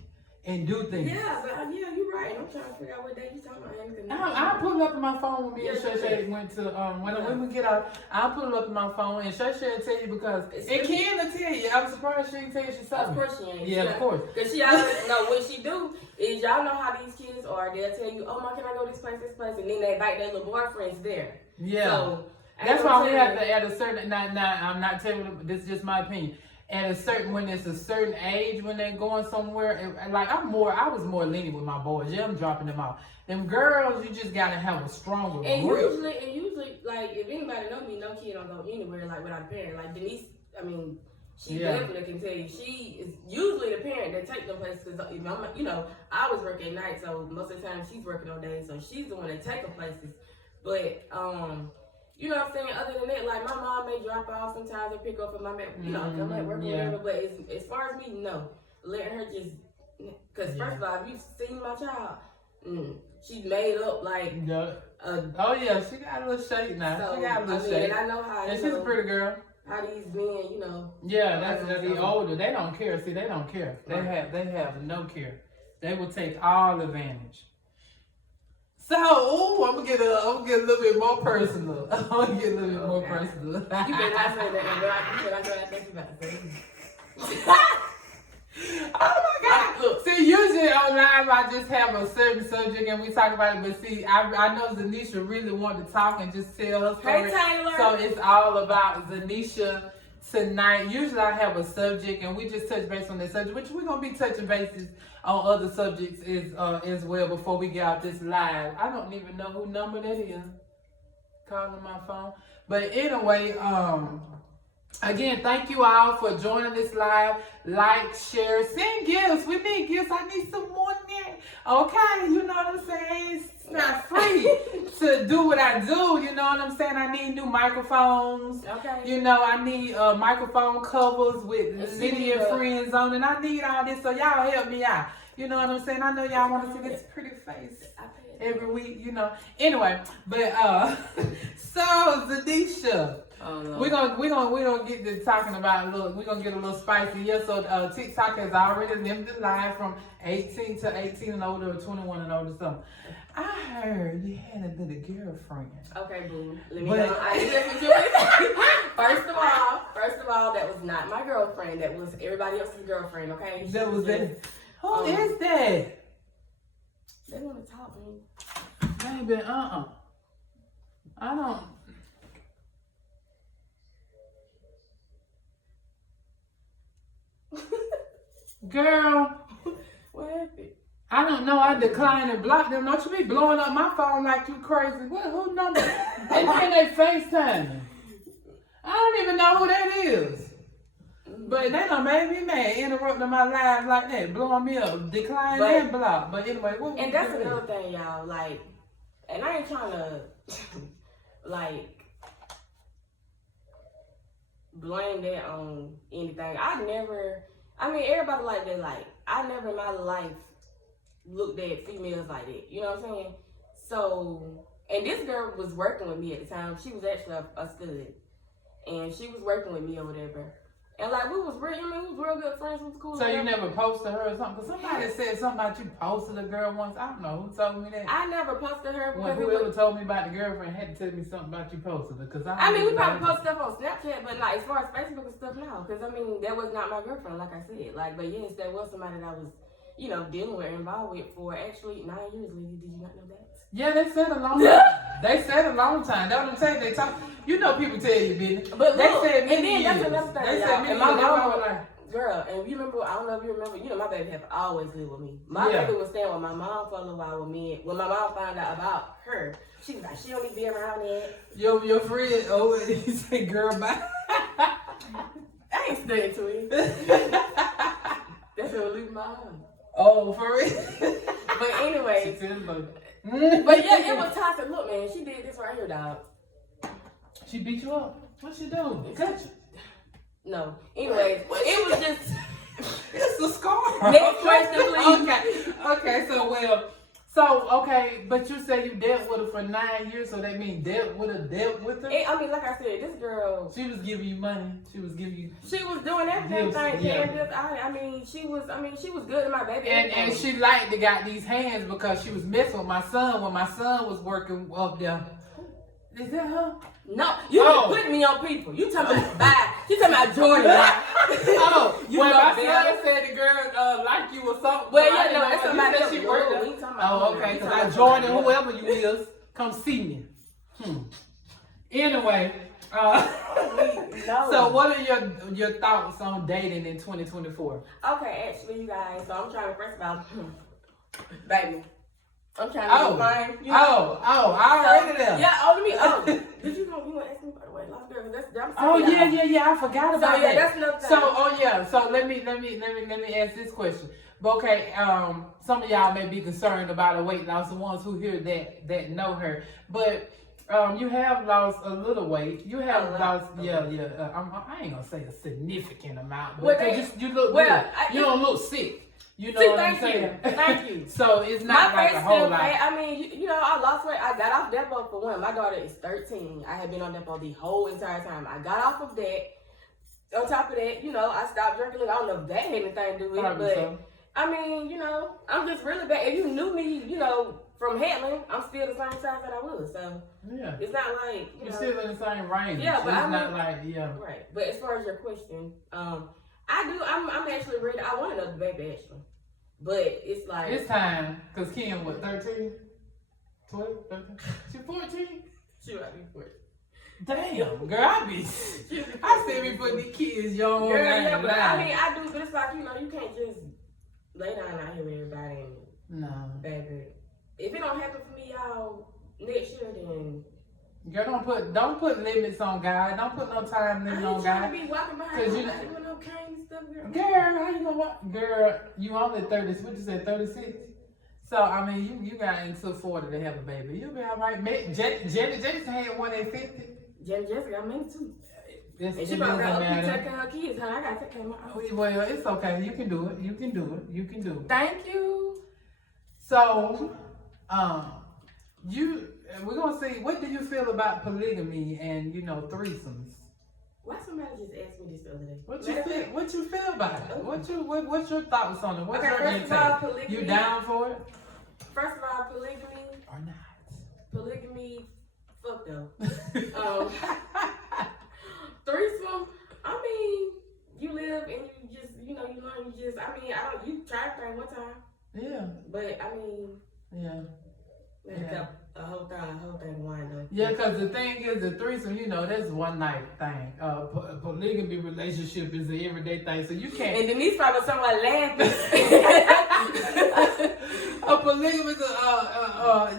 and do things. Yeah, but yeah, you're right. I'm trying to figure out what day you talking about. I'll pull it up on my phone when me and Shay went to when we get out. I'll pull it up on my phone and Shay will tell you because and Ken will tell you. I'm surprised she didn't tell you she saw. Of course she ain't. Yeah, of course. Because she always know what she do is y'all know how these kids are. They'll tell you, oh my, can I go this place, and then they invite their little boyfriends there. Yeah. So, that's why we have to at a certain. Now, I'm not telling you. This is just my opinion. At a certain, when it's a certain age when they're going somewhere, like I was more lenient with my boys. Yeah, I'm dropping them off. Them girls, you just gotta have a stronger grip. Usually, like if anybody know me, no kid don't go anywhere like without a parent. Like Denise, I mean, she definitely can tell you. She is usually the parent that take them places because I was working at night, so most of the time she's working on days, so she's the one that take them places. But you know what I'm saying? Other than that, like my mom may drop off sometimes and pick up for my man, come at work or whatever. But as far as me, no. Letting her just, because first of all, if you've seen my child, she's made up like. Oh yeah, she got a little shape now. So, she got a little shape. And I know how. And she's a pretty girl. How these men, Yeah, that's the older. They don't care. See, they don't care. They have no care. They will take all advantage. So, I'm gonna get a little bit more personal. I'm gonna get a little bit more personal. You better not say that, girl. I think you about to say. Oh my God! Look, see, usually online I just have a certain subject and we talk about it. But see, I know Zanisha really wanted to talk and just tell her story. Hey, Taylor. So it's all about Zanisha tonight. Usually I have a subject and we just touch base on that subject, which we're gonna be touching bases on other subjects as well before we get out this live. I don't even know who number that is. Calling my phone. But anyway, again, thank you all for joining this live. Like, share, send gifts. We need gifts. I need some more there. Okay, you know what I'm saying? It's not free to do what I do. You know what I'm saying? I need new microphones. Okay. I need microphone covers with Lydia friends on, and I need all this. So y'all help me out. You know what I'm saying? I know y'all want to see this pretty face every week. Anyway, but so Zanisha. Oh, no. We're gonna get to talking about we're gonna get a little spicy. Yeah, so TikTok has already limited live from 18 and older or 21 and older. So I heard you had a little girlfriend. Okay, boo. Let me know. First of all, that was not my girlfriend. That was everybody else's girlfriend. Okay. That was it. Who is that? They want to talk to me. Baby, I don't. Girl, what happened? I don't know. I declined and blocked them. Don't you be blowing up my phone like you crazy. Who number? And then they FaceTime. I don't even know who that is. But they done made me mad, interrupting my live like that, blowing me up, decline and block. But anyway, and that's another thing, y'all. Like, and I ain't trying to blame that on anything. Everybody like that. Like, I never in my life looked at females like that. You know what I'm saying? So, and this girl was working with me at the time. She was actually a stud, and she was working with me or whatever. And like we was real good friends. We was cool. So you never posted her or something? Cause somebody said something about you posted a girl once. I don't know who told me that. I never posted her. Well, whoever told me about the girlfriend had to tell me something about you posted her. Cause we probably posted stuff on Snapchat, but like as far as Facebook and stuff, no. Cause that was not my girlfriend, like I said. Like, but yes, that was somebody that I was, dealing with, involved with for actually 9 years. Lydia, did you not know that? Yeah, they said a long time. They said a long time. That's what I'm saying. They talk. People tell you business. But they said many and then years. That's another thing. They said many my years. mom, girl, and you remember? I don't know if you remember. My baby have always lived with me. My baby was staying with my mom for a little while with me. When my mom found out about her, she was like, "She don't need to be around that." Your friend, he said, "Girl, bye." I ain't staying to it. That's gonna leave my home. Oh, for real? But anyway. But yeah, it was toxic. Look, man, she did this right here, dog. She beat you up? What she do? Cut you? No. Anyways, it was just. It's a scar. Next question, please. Okay. So, okay, but you say you dealt with her for 9 years, so that means dealt with her? I mean, like I said, this girl. She was giving you money. She was giving you. She was doing everything. She was good to my baby. And she liked to got these hands because she was messing with my son when my son was working up there. Is that her? No, you put me on people. You talking about bye. You talking about Jordan. My son said the girl like you or something. Well, yeah, no, that's somebody else. She worked. Oh, okay. Because I Jordan, whoever you is, come see me. Anyway, no. So what are your thoughts on dating in 2024? Okay, actually, you guys. So I'm trying to first of all, baby. I'm trying to find. I already there. Yeah, did you want to ask me about the weight loss, girl? Yeah. I forgot about that. That's another thing. So let me ask this question. But okay, some of y'all may be concerned about her weight loss. The ones who hear that know her, but you have lost a little weight. You have lost, I ain't gonna say a significant amount, but you look good. You don't look sick. You know what I'm saying? Thank you. So it's not like a whole lot. I mean, I lost weight. I got off Depo for one. My daughter is 13. I had been on Depo the whole entire time. I got off of that. On top of that, I stopped drinking. I don't know if that had anything to do with it, but so. I mean, I'm just really bad. If you knew me, from Headland, I'm still the same size that I was. So yeah, it's not like you're still in the same range. Yeah, but it's not like right. But as far as your question, I'm actually ready. I want another baby actually, but it's like it's time because Kim, what, 13, 12, 13? She 14. She might be 14. Damn, girl, I still be putting these kids young. Girl, yeah, but I mean, I do, but it's like you can't just lay down out here with everybody. No, baby. If it don't happen for me, y'all, next year, then. Girl, don't put limits on God. Don't put no time limit on God. I ain't trying to be walking behind doing no cane and stuff, girl. Girl, how you know what? Girl, you only 30. What you said, 36? So I mean, you got until 40 to have a baby. You'll be all right. Janet Jackson had one at 50. Janet Jackson got me too. And she about to take care of her kids, huh? I gotta take care of my own. Well, it's okay. You can do it. You can do it. Thank you. So, we're gonna see. What do you feel about polygamy and threesomes? Why somebody just asked me this the other day? What you feel about it? What's your thoughts on it? What's your first of all, polygamy. You down for it? First of all, polygamy or not? Polygamy, fuck though. Threesome. I mean, you live and you just you learn. You try everything one time. Yeah. But I mean. Yeah. A whole thing wind up. Yeah, because the thing is, the threesome, that's one night thing. Polygamy relationship is an everyday thing, so you can't. And Denise probably somewhere laughing. A polygamy,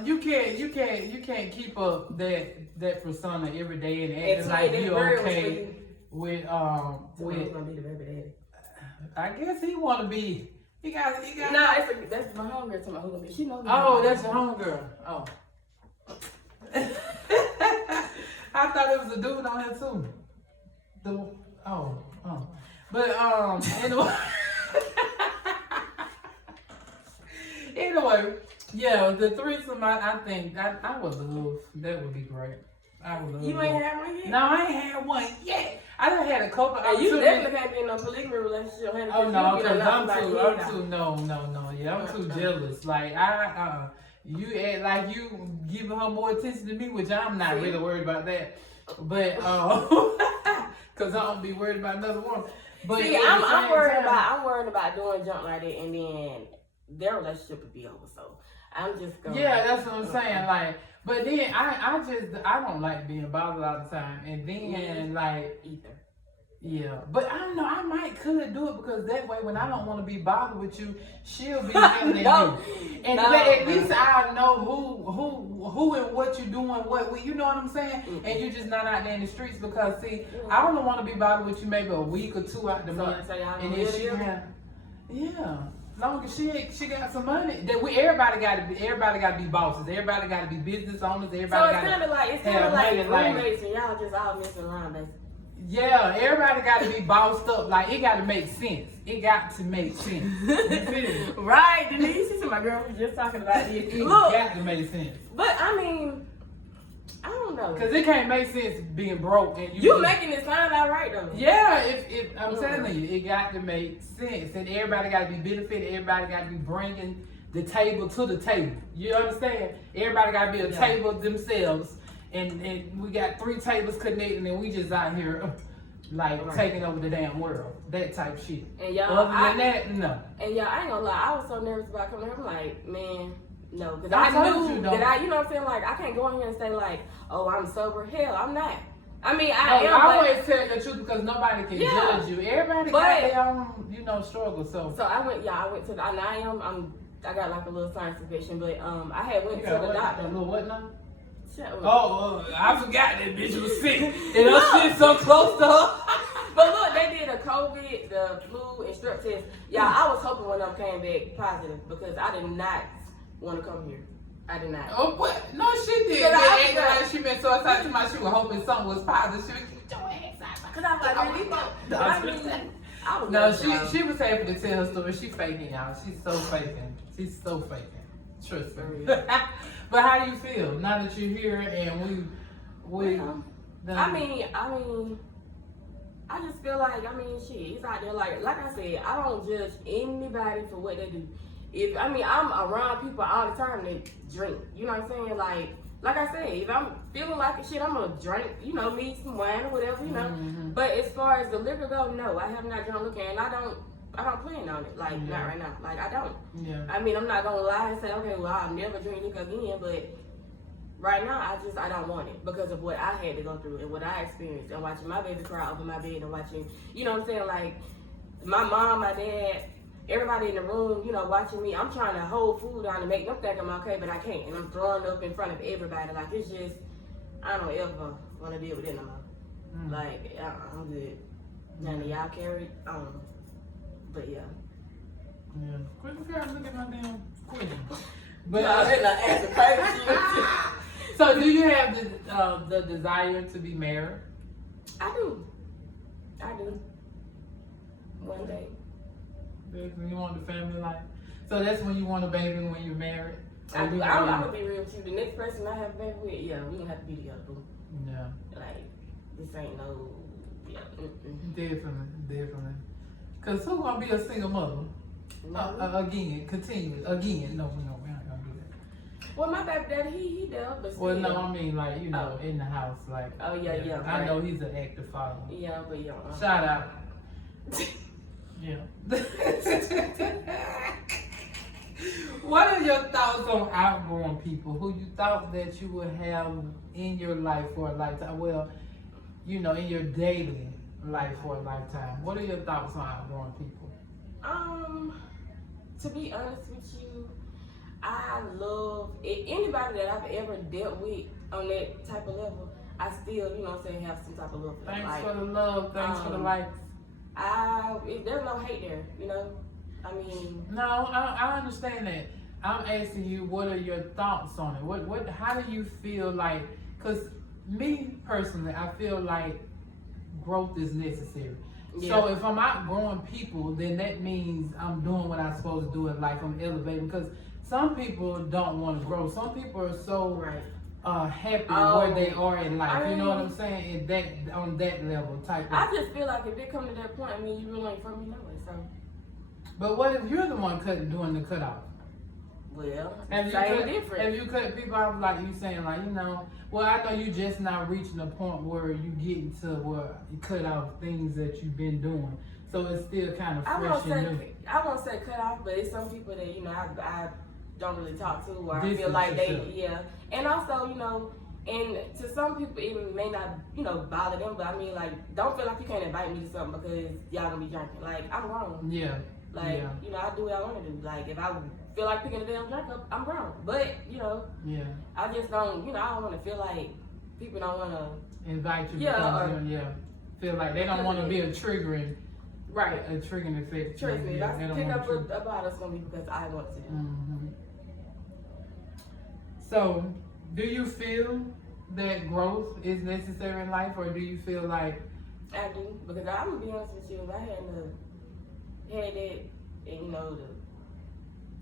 you can't keep up that persona every day and acting like you're okay with gonna be the baby daddy. I guess he want to be. He got. No, that's my homegirl. Talking about who gonna be. She knows. Oh, that's your homegirl. Oh. I thought it was a dude on here too. But anyway, yeah, the threesome. I think I would love. That would be great. I would love. You ain't had one yet? No, I ain't had one yet. I done had a couple. You definitely can't be in a polygamy relationship. Oh no, because I'm too. No. Yeah, I'm too jealous. Like you act like you giving her more attention to me, which I'm not really worried about that. But because I don't be worried about another woman. But see, I'm worried about doing junk like that, and then their relationship would be over. So I'm just going. Yeah, that's what I'm saying. Like, but then I don't like being bothered all the time, and then like either. Yeah, but I don't know. I could do it because that way, when I don't want to be bothered with you, she'll be handling you, and at least I know who and what you're doing, you know what I'm saying, and you're just not out there in the streets because I don't want to be bothered with you maybe a week or two out the month, and then long as she got some money, that everybody got to be bosses, everybody got to be business owners, everybody. So it's kind of like roommates and y'all just all messing around, basically. Yeah, everybody got to be bossed up. Like, it got to make sense. It got to make sense. You feel me? Right, Denise. She said my girl was just talking about it. It Look, got to make sense. but I mean, I don't know. Because it can't make sense being broke. And You making it sound all right, though. Yeah, if I'm telling you, it got to make sense. And everybody got to be benefited. Everybody got to be bringing the table to the table. You understand? Everybody got to be a table themselves. And we got 3 tables connecting, and we just out here like taking over the damn world. That type shit. And y'all, other than that, no. And y'all, I ain't gonna lie, I was so nervous about coming here. I'm like, man, no, because I I told knew you, that you know what I'm saying. Like, I can't go in here and say like, oh, I'm sober. Hell, I'm not. I mean, I am. always tell the truth because nobody can judge you. Everybody got their own, struggle. So I went to the. And I got like a little sinus infection, but I had went to the doctor. A little what now? Oh, I forgot that bitch was sick. And her shit so close to her. But look, they did a COVID, the flu, and strep test. Yeah, I was hoping one of them came back positive because I did not want to come here. I did not. Oh, what? No, she did. Like she been so excited to my she was hoping something was positive. She was keep your ass out. Because I was like, no, she was happy to tell her story. She faking, y'all. She's so faking. She's so faking. Trust me. But how do you feel now that you're here and we? I mean, I just feel like shit. It's out there like I said. I don't judge anybody for what they do. I'm around people all the time that drink. You know what I'm saying? Like I said, if I'm feeling like shit, I'm gonna drink. Me some wine or whatever. Mm-hmm. But as far as the liquor go, no, I have not drunk liquor, and I don't plan on it. Not right now. I don't. Yeah. I'm not gonna lie and say, okay, well, I'll never drink liquor again. But right now, I don't want it because of what I had to go through and what I experienced and watching my baby cry over my bed and watching, you know what I'm saying? Like my mom, my dad, everybody in the room, watching me. I'm trying to hold food down and make them think I'm okay, but I can't. And I'm throwing up in front of everybody. Like it's just, I don't ever want to deal with it no more. I'm good. None of y'all carried. But yeah. Yeah. Quit looking at my damn queen. But answer crazy. So do you have the desire to be married? I do. One day. You want the family life? So that's when you want a baby when you're married? I'm gonna be real with you. The next person I have a baby with, yeah, we gonna have to be together. Yeah. Like this ain't no. Yeah. Definitely. Cause who gonna be a single mother? No. Again. No, we're not gonna do that. Well, my baby daddy, he does, but still. Well, no, I mean in the house, like. Oh yeah. I right. know he's an active father. Yeah, but yeah. Shout out. Yeah. What are your thoughts on outgrowing people who you thought that you would have in your life for a lifetime? Well, in your daily life for a lifetime. What are your thoughts on outgrowing people? To be honest with you, I love anybody that I've ever dealt with on that type of level. I still, have some type of love for them. Thanks for the love. Thanks for the likes. There's no hate there, No, I understand that. I'm asking you, what are your thoughts on it? How do you feel like? Because me personally, I feel like growth is necessary. Yeah. So if I'm outgrowing people, then that means I'm doing what I'm supposed to do in life. I'm elevating because some people don't want to grow. Some people are so happy where they are in life. You know what I'm saying? On that level type. I just feel like if it come to that point, you really ain't for me no way. So. But what if you're the one doing the cutoff? Well, Have you cut people off like you saying well, I know you just not reaching a point where you getting to where you cut off things that you've been doing. So it's still kind of fresh and new. I won't say cut off, but it's some people that, I don't really talk to or I feel like And also, and to some people it may not, bother them, but don't feel like you can't invite me to something because y'all gonna be drinking. I'm grown. Yeah. I do what I want to do. If I feel like picking a damn drink up, I'm grown. But, I just don't, I don't want to feel like people don't want to invite you because feel like they don't want to be a triggering effect. Trust me, if I pick up a bottle, it's going to be because I want to. Mm-hmm. So, do you feel that growth is necessary in life, or do you feel like I do, because I'm gonna be honest with you. If I hadn't had that, and you know the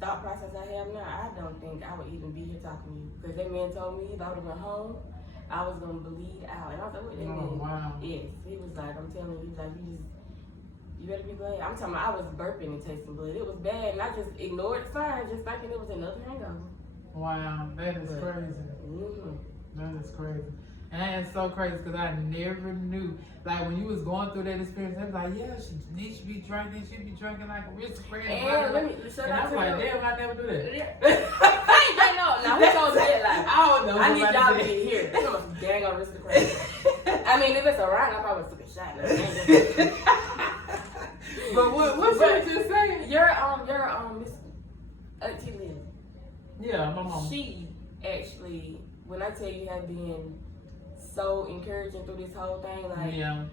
thought process I have now, I don't think I would even be here talking to you. Because that man told me if I would have went home, I was gonna bleed out, and I was like, what that mean? Wow. Yes, he was like, I'm telling you, he was like, you better be glad. I'm talking about, I was burping and tasting blood. It was bad, and I just ignored the signs, just thinking it was another hangover. Wow, that is crazy. Mm-hmm. That is crazy. And that is so crazy because I never knew. Like when you was going through that experience, I was like, yeah, she needs to be drinking. She be drinking like a aristocrat. And let me shout and I out was to like, you. damn, I never do that. Yeah. I ain't know. Now who told me that? Like, I don't know. I need y'all to be get here. That's a dang aristocrat. I mean, if it's around, I probably took a shot. No, but what But you just saying? Your Miss Auntie Lydia. Yeah, my mom. She actually, when I tell you, have been so encouraging through this whole thing. Like, Yeah.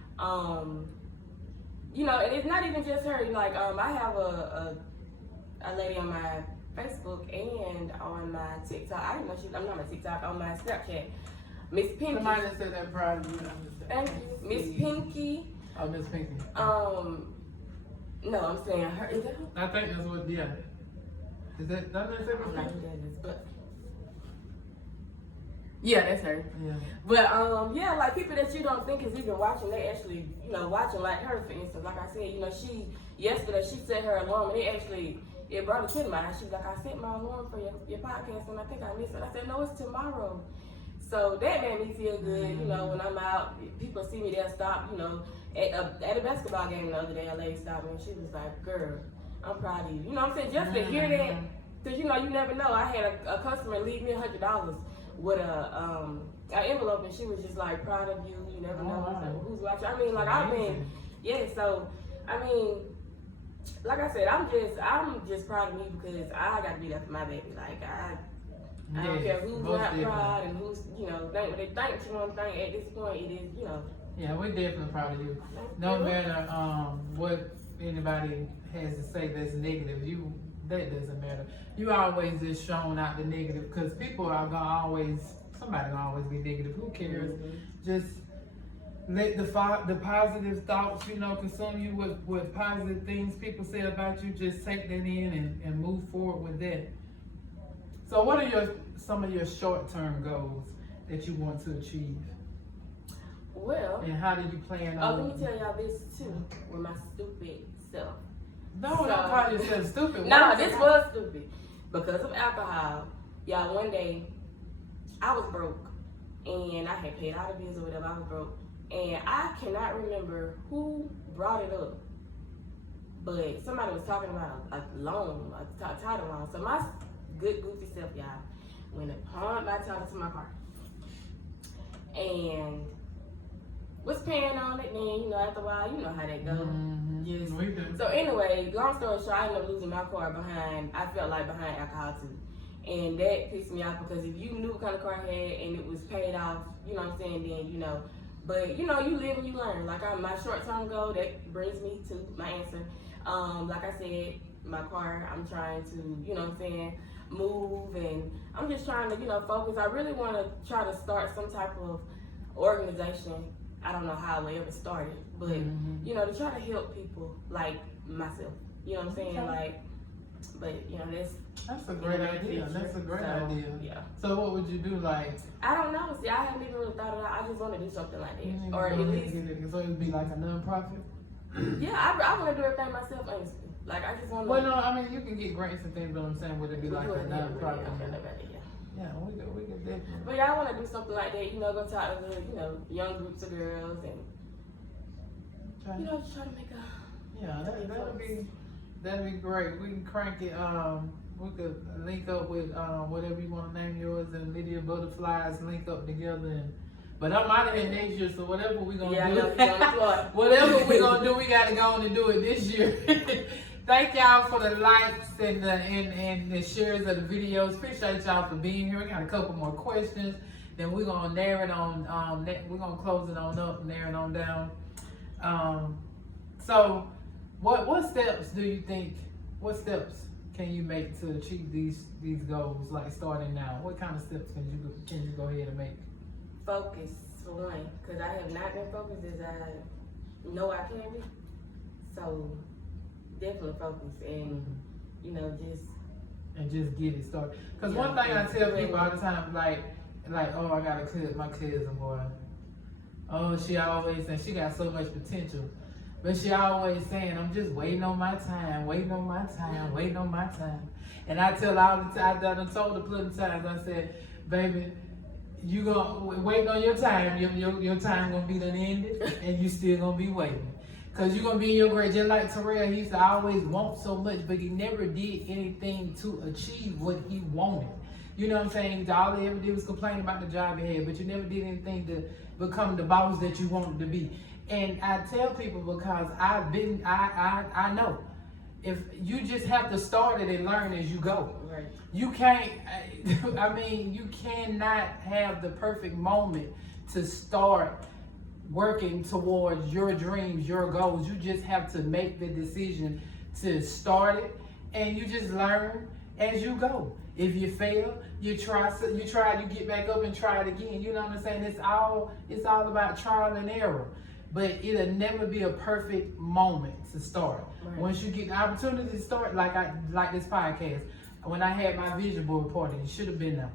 You know, and it's not even just her. Like, I have a lady on my Facebook and on my TikTok. I didn't know I'm not on my TikTok, on my Snapchat. Miss Pinky. Somebody just said that proud of you. Thank you. Miss Pinky. Oh, Miss Pinky. No, I'm saying her. Is that her? I think that's what, yeah. Is that, doesn't that say I'm Miss not Pinky? who that is, but yeah, that's her. Yeah. But yeah, like people that you don't think is even watching, they actually, you know, watching. Like her, for instance, like I said, you know, yesterday she set her alarm, and it brought it to mind. She was like, I set my alarm for your podcast, and I think I missed it. I said, no, it's tomorrow. So that made me feel good. You know, when I'm out, people see me, they'll stop. You know, at a basketball game the other day, a lady stopped me, and she was like, girl, I'm proud of you. You know what I'm saying? Just to hear that, because you know, you never know. I had a customer leave me $100 with an envelope, and she was just like, proud of you. You never know who's watching. I mean, like I've been, yeah. So I mean, like I said, I'm just proud of me because I got to be there for my baby. Like I don't care who's not proud and who's, you know, think what they think. You know what I'm saying? At this point, it is, you know. Yeah, we're definitely proud of you. No matter what anybody has to say that's negative, that doesn't matter. You always just shown out the negative because people are somebody gonna always be negative. Who cares? Just let the positive thoughts, you know, consume you with positive things people say about you. Just take that in and move forward with that. So what are some of your short-term goals that you want to achieve? Well, and how do you plan on? let me tell y'all this too, with my stupid self. No, don't call yourself stupid. No, this was stupid. Because of alcohol, y'all, one day, I was broke, and I had paid all the bills or whatever, I was broke, and I cannot remember who brought it up, but somebody was talking about a loan, a title loan. So my good goofy self, y'all, went upon my title to my car, and was paying on it. Then, you know, after a while, you know how that goes. So anyway, long story short, I ended up losing my car behind alcohol too. And that pissed me off because if you knew what kind of car I had and it was paid off, you know what I'm saying, then, you know. But, you know, you live and you learn. Like, my short-term goal, that brings me to my answer. Like I said, my car, I'm trying to, you know what I'm saying, move, and I'm just trying to, you know, focus. I really want to try to start some type of organization. I don't know how I will ever start it, but, you know, to try to help people like myself. You know what I'm saying? Like, but, you know, that's a great idea. That's a great idea. Yeah. So what would you do, like? I don't know. See, I haven't even really thought of that. I just want to do something like that. Or at least. So it would be like a non-profit? Yeah, I want to do everything myself, honestly. Like, I just want to. Well, no, I mean, you can get grants and things, but I'm saying, would it be like a non-profit? Yeah, we could definitely. But yeah, I want to do something like that. You know, go talk to, you know, young groups of girls and, you know, just try to make a. Yeah, that'd be great. We can crank it. We could link up with whatever you want to name yours and Lydia Butterflies, link up together. But I'm out of here next year, so whatever we're going to do, whatever we're going to do, we got to go on and do it this year. Thank y'all for the likes and the shares of the videos. Appreciate y'all for being here. We got a couple more questions. Then we're going to narrow it on, we're going to close it on up, narrow it on down. So what steps do you think, what steps can you make to achieve these goals, like starting now? What kind of steps can you go ahead and make? Focus, for one, because I have not been focused as I know I can be. So definitely focus and just get it started. Cause Yeah, one thing I tell yeah. people all the time, like, oh, I got my cousin, boy. Oh, she always saying she got so much potential. But she always saying, I'm just waiting on my time, waiting on my time, waiting on my time. And I tell her all the time, I done told her plenty of times, I said, baby, you gonna waiting on your time, your time gonna be done ended, and you still gonna be waiting. Cause you're gonna be in your grade, just like Terrell, he used to always want so much, but he never did anything to achieve what he wanted. You know what I'm saying? All he ever did was complain about the job he had, but you never did anything to become the boss that you wanted to be. And I tell people because I know. If you just have to start it and learn as you go. Right. You can't, you cannot have the perfect moment to start working towards your dreams, your goals. You just have to make the decision to start it, and you just learn as you go. If you fail, you get back up and try it again. You know what I'm saying? It's all about trial and error. But it'll never be a perfect moment to start. Right. Once you get the opportunity to start, like this podcast, when I had my vision board party, you should have been there.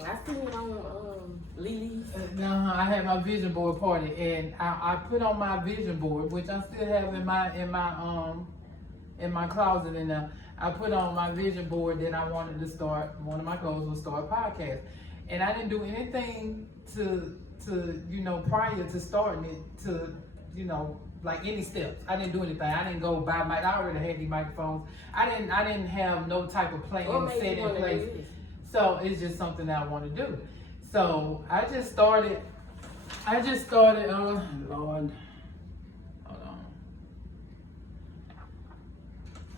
I seen it on Lydia's. I had my vision board party, and I put on my vision board, which I still have in my closet in there. I put on my vision board that I wanted to start. One of my goals was start a podcast, and I didn't do anything to prior to starting it to like any steps. I didn't do anything. I didn't go buy I already had these microphones. I didn't have no type of plan set in place. So it's just something that I want to do. So I just started, oh Lord, hold on.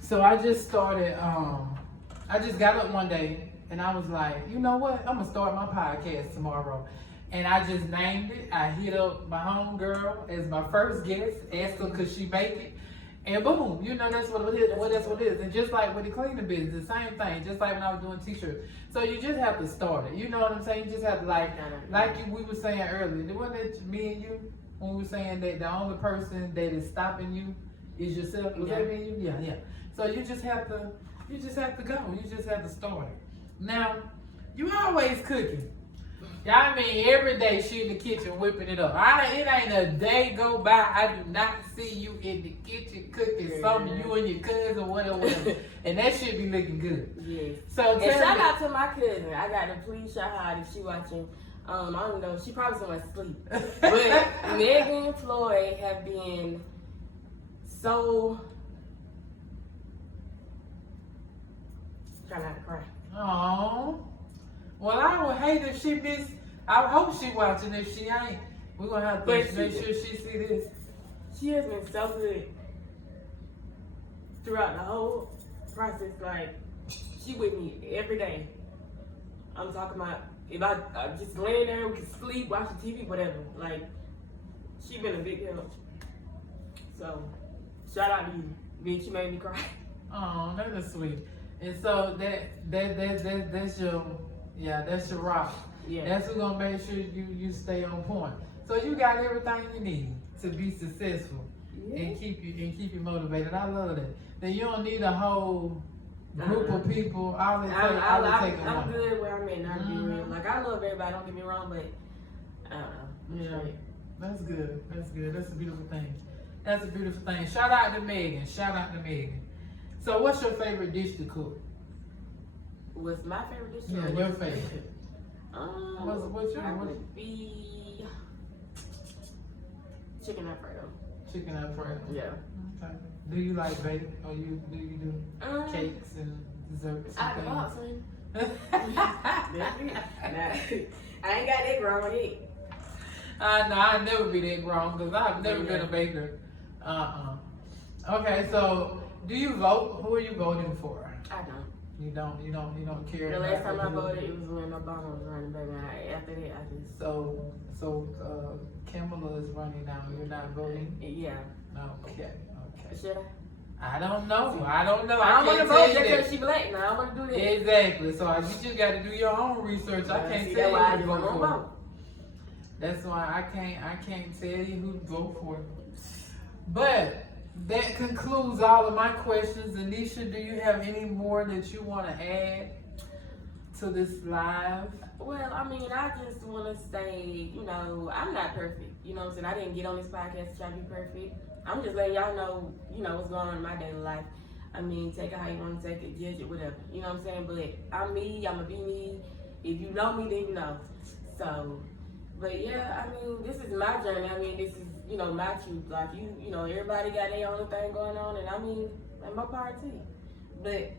So I just started, I just got up one day and I was like, you know what? I'm gonna start my podcast tomorrow. And I just named it. I hit up my homegirl as my first guest, asked her could she make it. And boom, that's what it is. Well, that's what it is. And just like with the cleaning business, the same thing. Just like when I was doing t-shirts. So you just have to start it. You know what I'm saying? You just have to we were saying earlier. Wasn't it me and you when we were saying that the only person that is stopping you is yourself? Was that me and you? Yeah. So you just have to go. You just have to start it. Now, you always cooking. Every day she in the kitchen whipping it up. It ain't a day go by I do not see you in the kitchen cooking something, you and your cousin, whatever. And that shit be looking good. Yes. So shout out to my cousin. I got to please shout out if she watching. I don't know. She probably somewhere asleep. But Megan and Floyd have been so. Try not to cry. Oh. Well, I would hate if she missed. I hope she watching. If she ain't, we're gonna have to make sure she see this. She has been so good throughout the whole process. Like, she with me every day. I'm talking about if I just laying there, we can sleep, watch the TV, whatever. Like, she been a big help. So, shout out to you. Bitch, you made me cry. Oh, that is sweet. And so that's your rock. Yeah. That's who's gonna make sure you stay on point. So you got everything you need to be successful and keep you motivated. I love that. Then you don't need a whole group of people. I'm good where I'm at now, to be real. Like, I love everybody, don't get me wrong, but yeah. That's good. That's a beautiful thing. Shout out to Megan. So what's your favorite dish to cook? What's my favorite dish? Yeah, your favorite. What's your would be chicken Alfredo. Chicken Alfredo. Yeah. Okay. Do you like bake, or do you do cakes and desserts? I love son. I ain't got that grown yet. No, I'd never be that grown because I've never been a baker. Okay, so do you vote? Who are you voting for? I don't. You don't care. The last time I voted, it was when Obama was running, baby. After that, I just. So Kamala is running now. You're not voting? Yeah. Okay. Should I? I don't know. I don't want to vote just because she black. Now I don't want to do that. Exactly. So you just got to do your own research. I can't tell you who to vote for. That's why I can't tell you who to vote for. But that concludes all of my questions. Anisha, do you have any more that you want to add to this live? Well, I mean, I just want to say, you know, I'm not perfect. You know what I'm saying? I didn't get on this podcast to try to be perfect. I'm just letting y'all know, you know, what's going on in my daily life. I mean, take it how you want to take it, judge it, whatever. You know what I'm saying? But I'm me, I'm going to be me. If you know me, then you know. So, but yeah, I mean, this is my journey. I mean, this is, you know, my truth. Like, you know, everybody got their own thing going on, and I mean, I'm my part too. But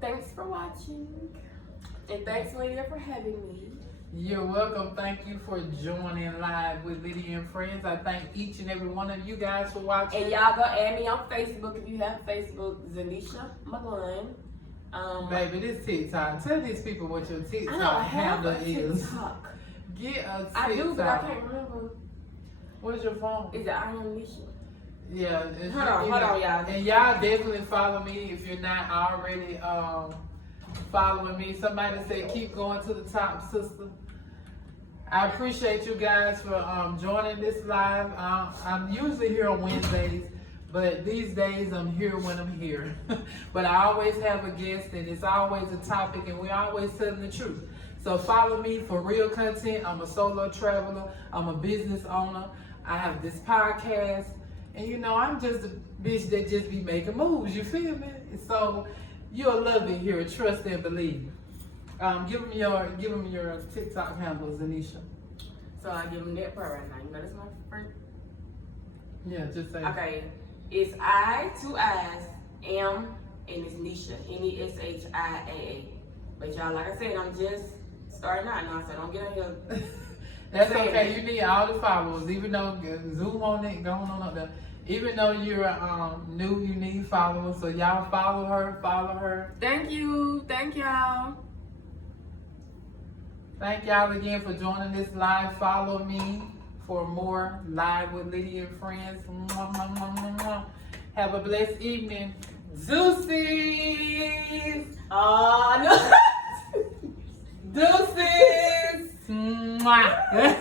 thanks for watching. And thanks, Lydia, for having me. You're welcome. Thank you for joining live with Lydia and Friends. I thank each and every one of you guys for watching. And y'all go add me on Facebook if you have Facebook, Neisha McGlynn. Baby, this TikTok. Tell these people what your I don't TikTok have handle a is. TikTok. Get a TikTok. I do, but I can't remember. What's your phone? Is it I am Neisha? Yeah. Hold on, y'all. And y'all definitely follow me if you're not already following me. Somebody said keep going to the top, sister. I appreciate you guys for joining this live. I'm usually here on Wednesdays, but these days I'm here when I'm here. But I always have a guest, and it's always a topic, and we're always telling the truth. So follow me for real content. I'm a solo traveler. I'm a business owner. I have this podcast, and you know, I'm just a bitch that just be making moves. You feel me? So you'll love it here. Trust and believe. Give them your TikTok handles, Anisha. So I give them that part right now. You know, that's my first. Yeah, just say. Okay, it's I, 2 I's, M, and it's Neisha, Neshia. But y'all, like I said, I'm just starting out now, so don't get on here. That's okay. You need all the followers, even though zoom on it, going on up there. Even though you're new, you need followers. So y'all follow her. Thank you. Thank y'all. Thank y'all again for joining this live. Follow me for more live with Lydia and Friends. Mwah, mwah, mwah, mwah, mwah. Have a blessed evening. Deuces. No. Deuces. Mwah. Okay.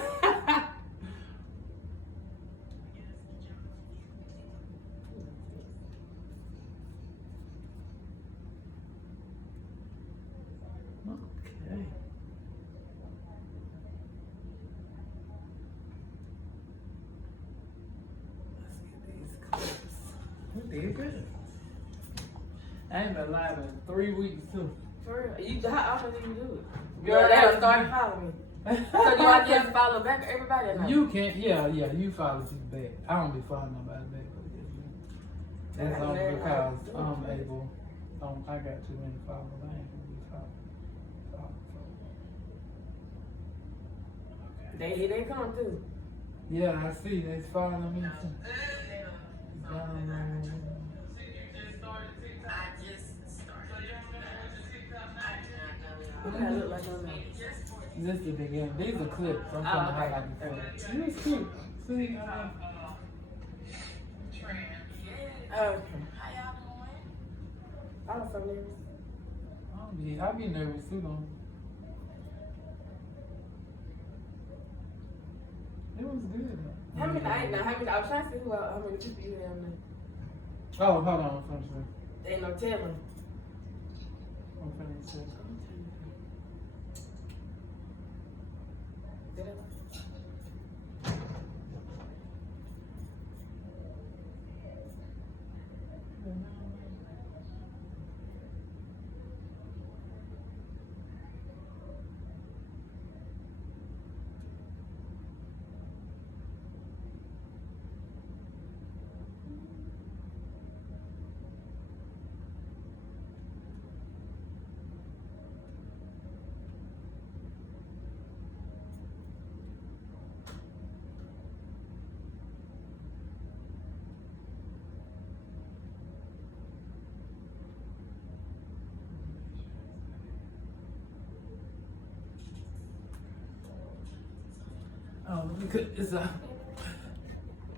Let's get these clips. We did good. I ain't been live in 3 weeks too. For real. How often do you do it? Girl, Girl, that they started following me. So do I just follow back everybody or not? You can't, yeah, you follow people back. I don't be following nobody back, but yeah. That's only because I'm able. I got too many followers. I ain't gonna be following. Okay. Here they come too. Yeah, I see. They following me too. What do I look like on that? This is the beginning. These are clips. I'm trying to highlight before. You was cute. See? Okay. I was so nervous. I be nervous too though. It was good. How many? I was trying to see how many people you have now. Oh, hold on. I'm trying to see. Ain't no telling. I'm trying to see. Did I? Oh, let me cut this out.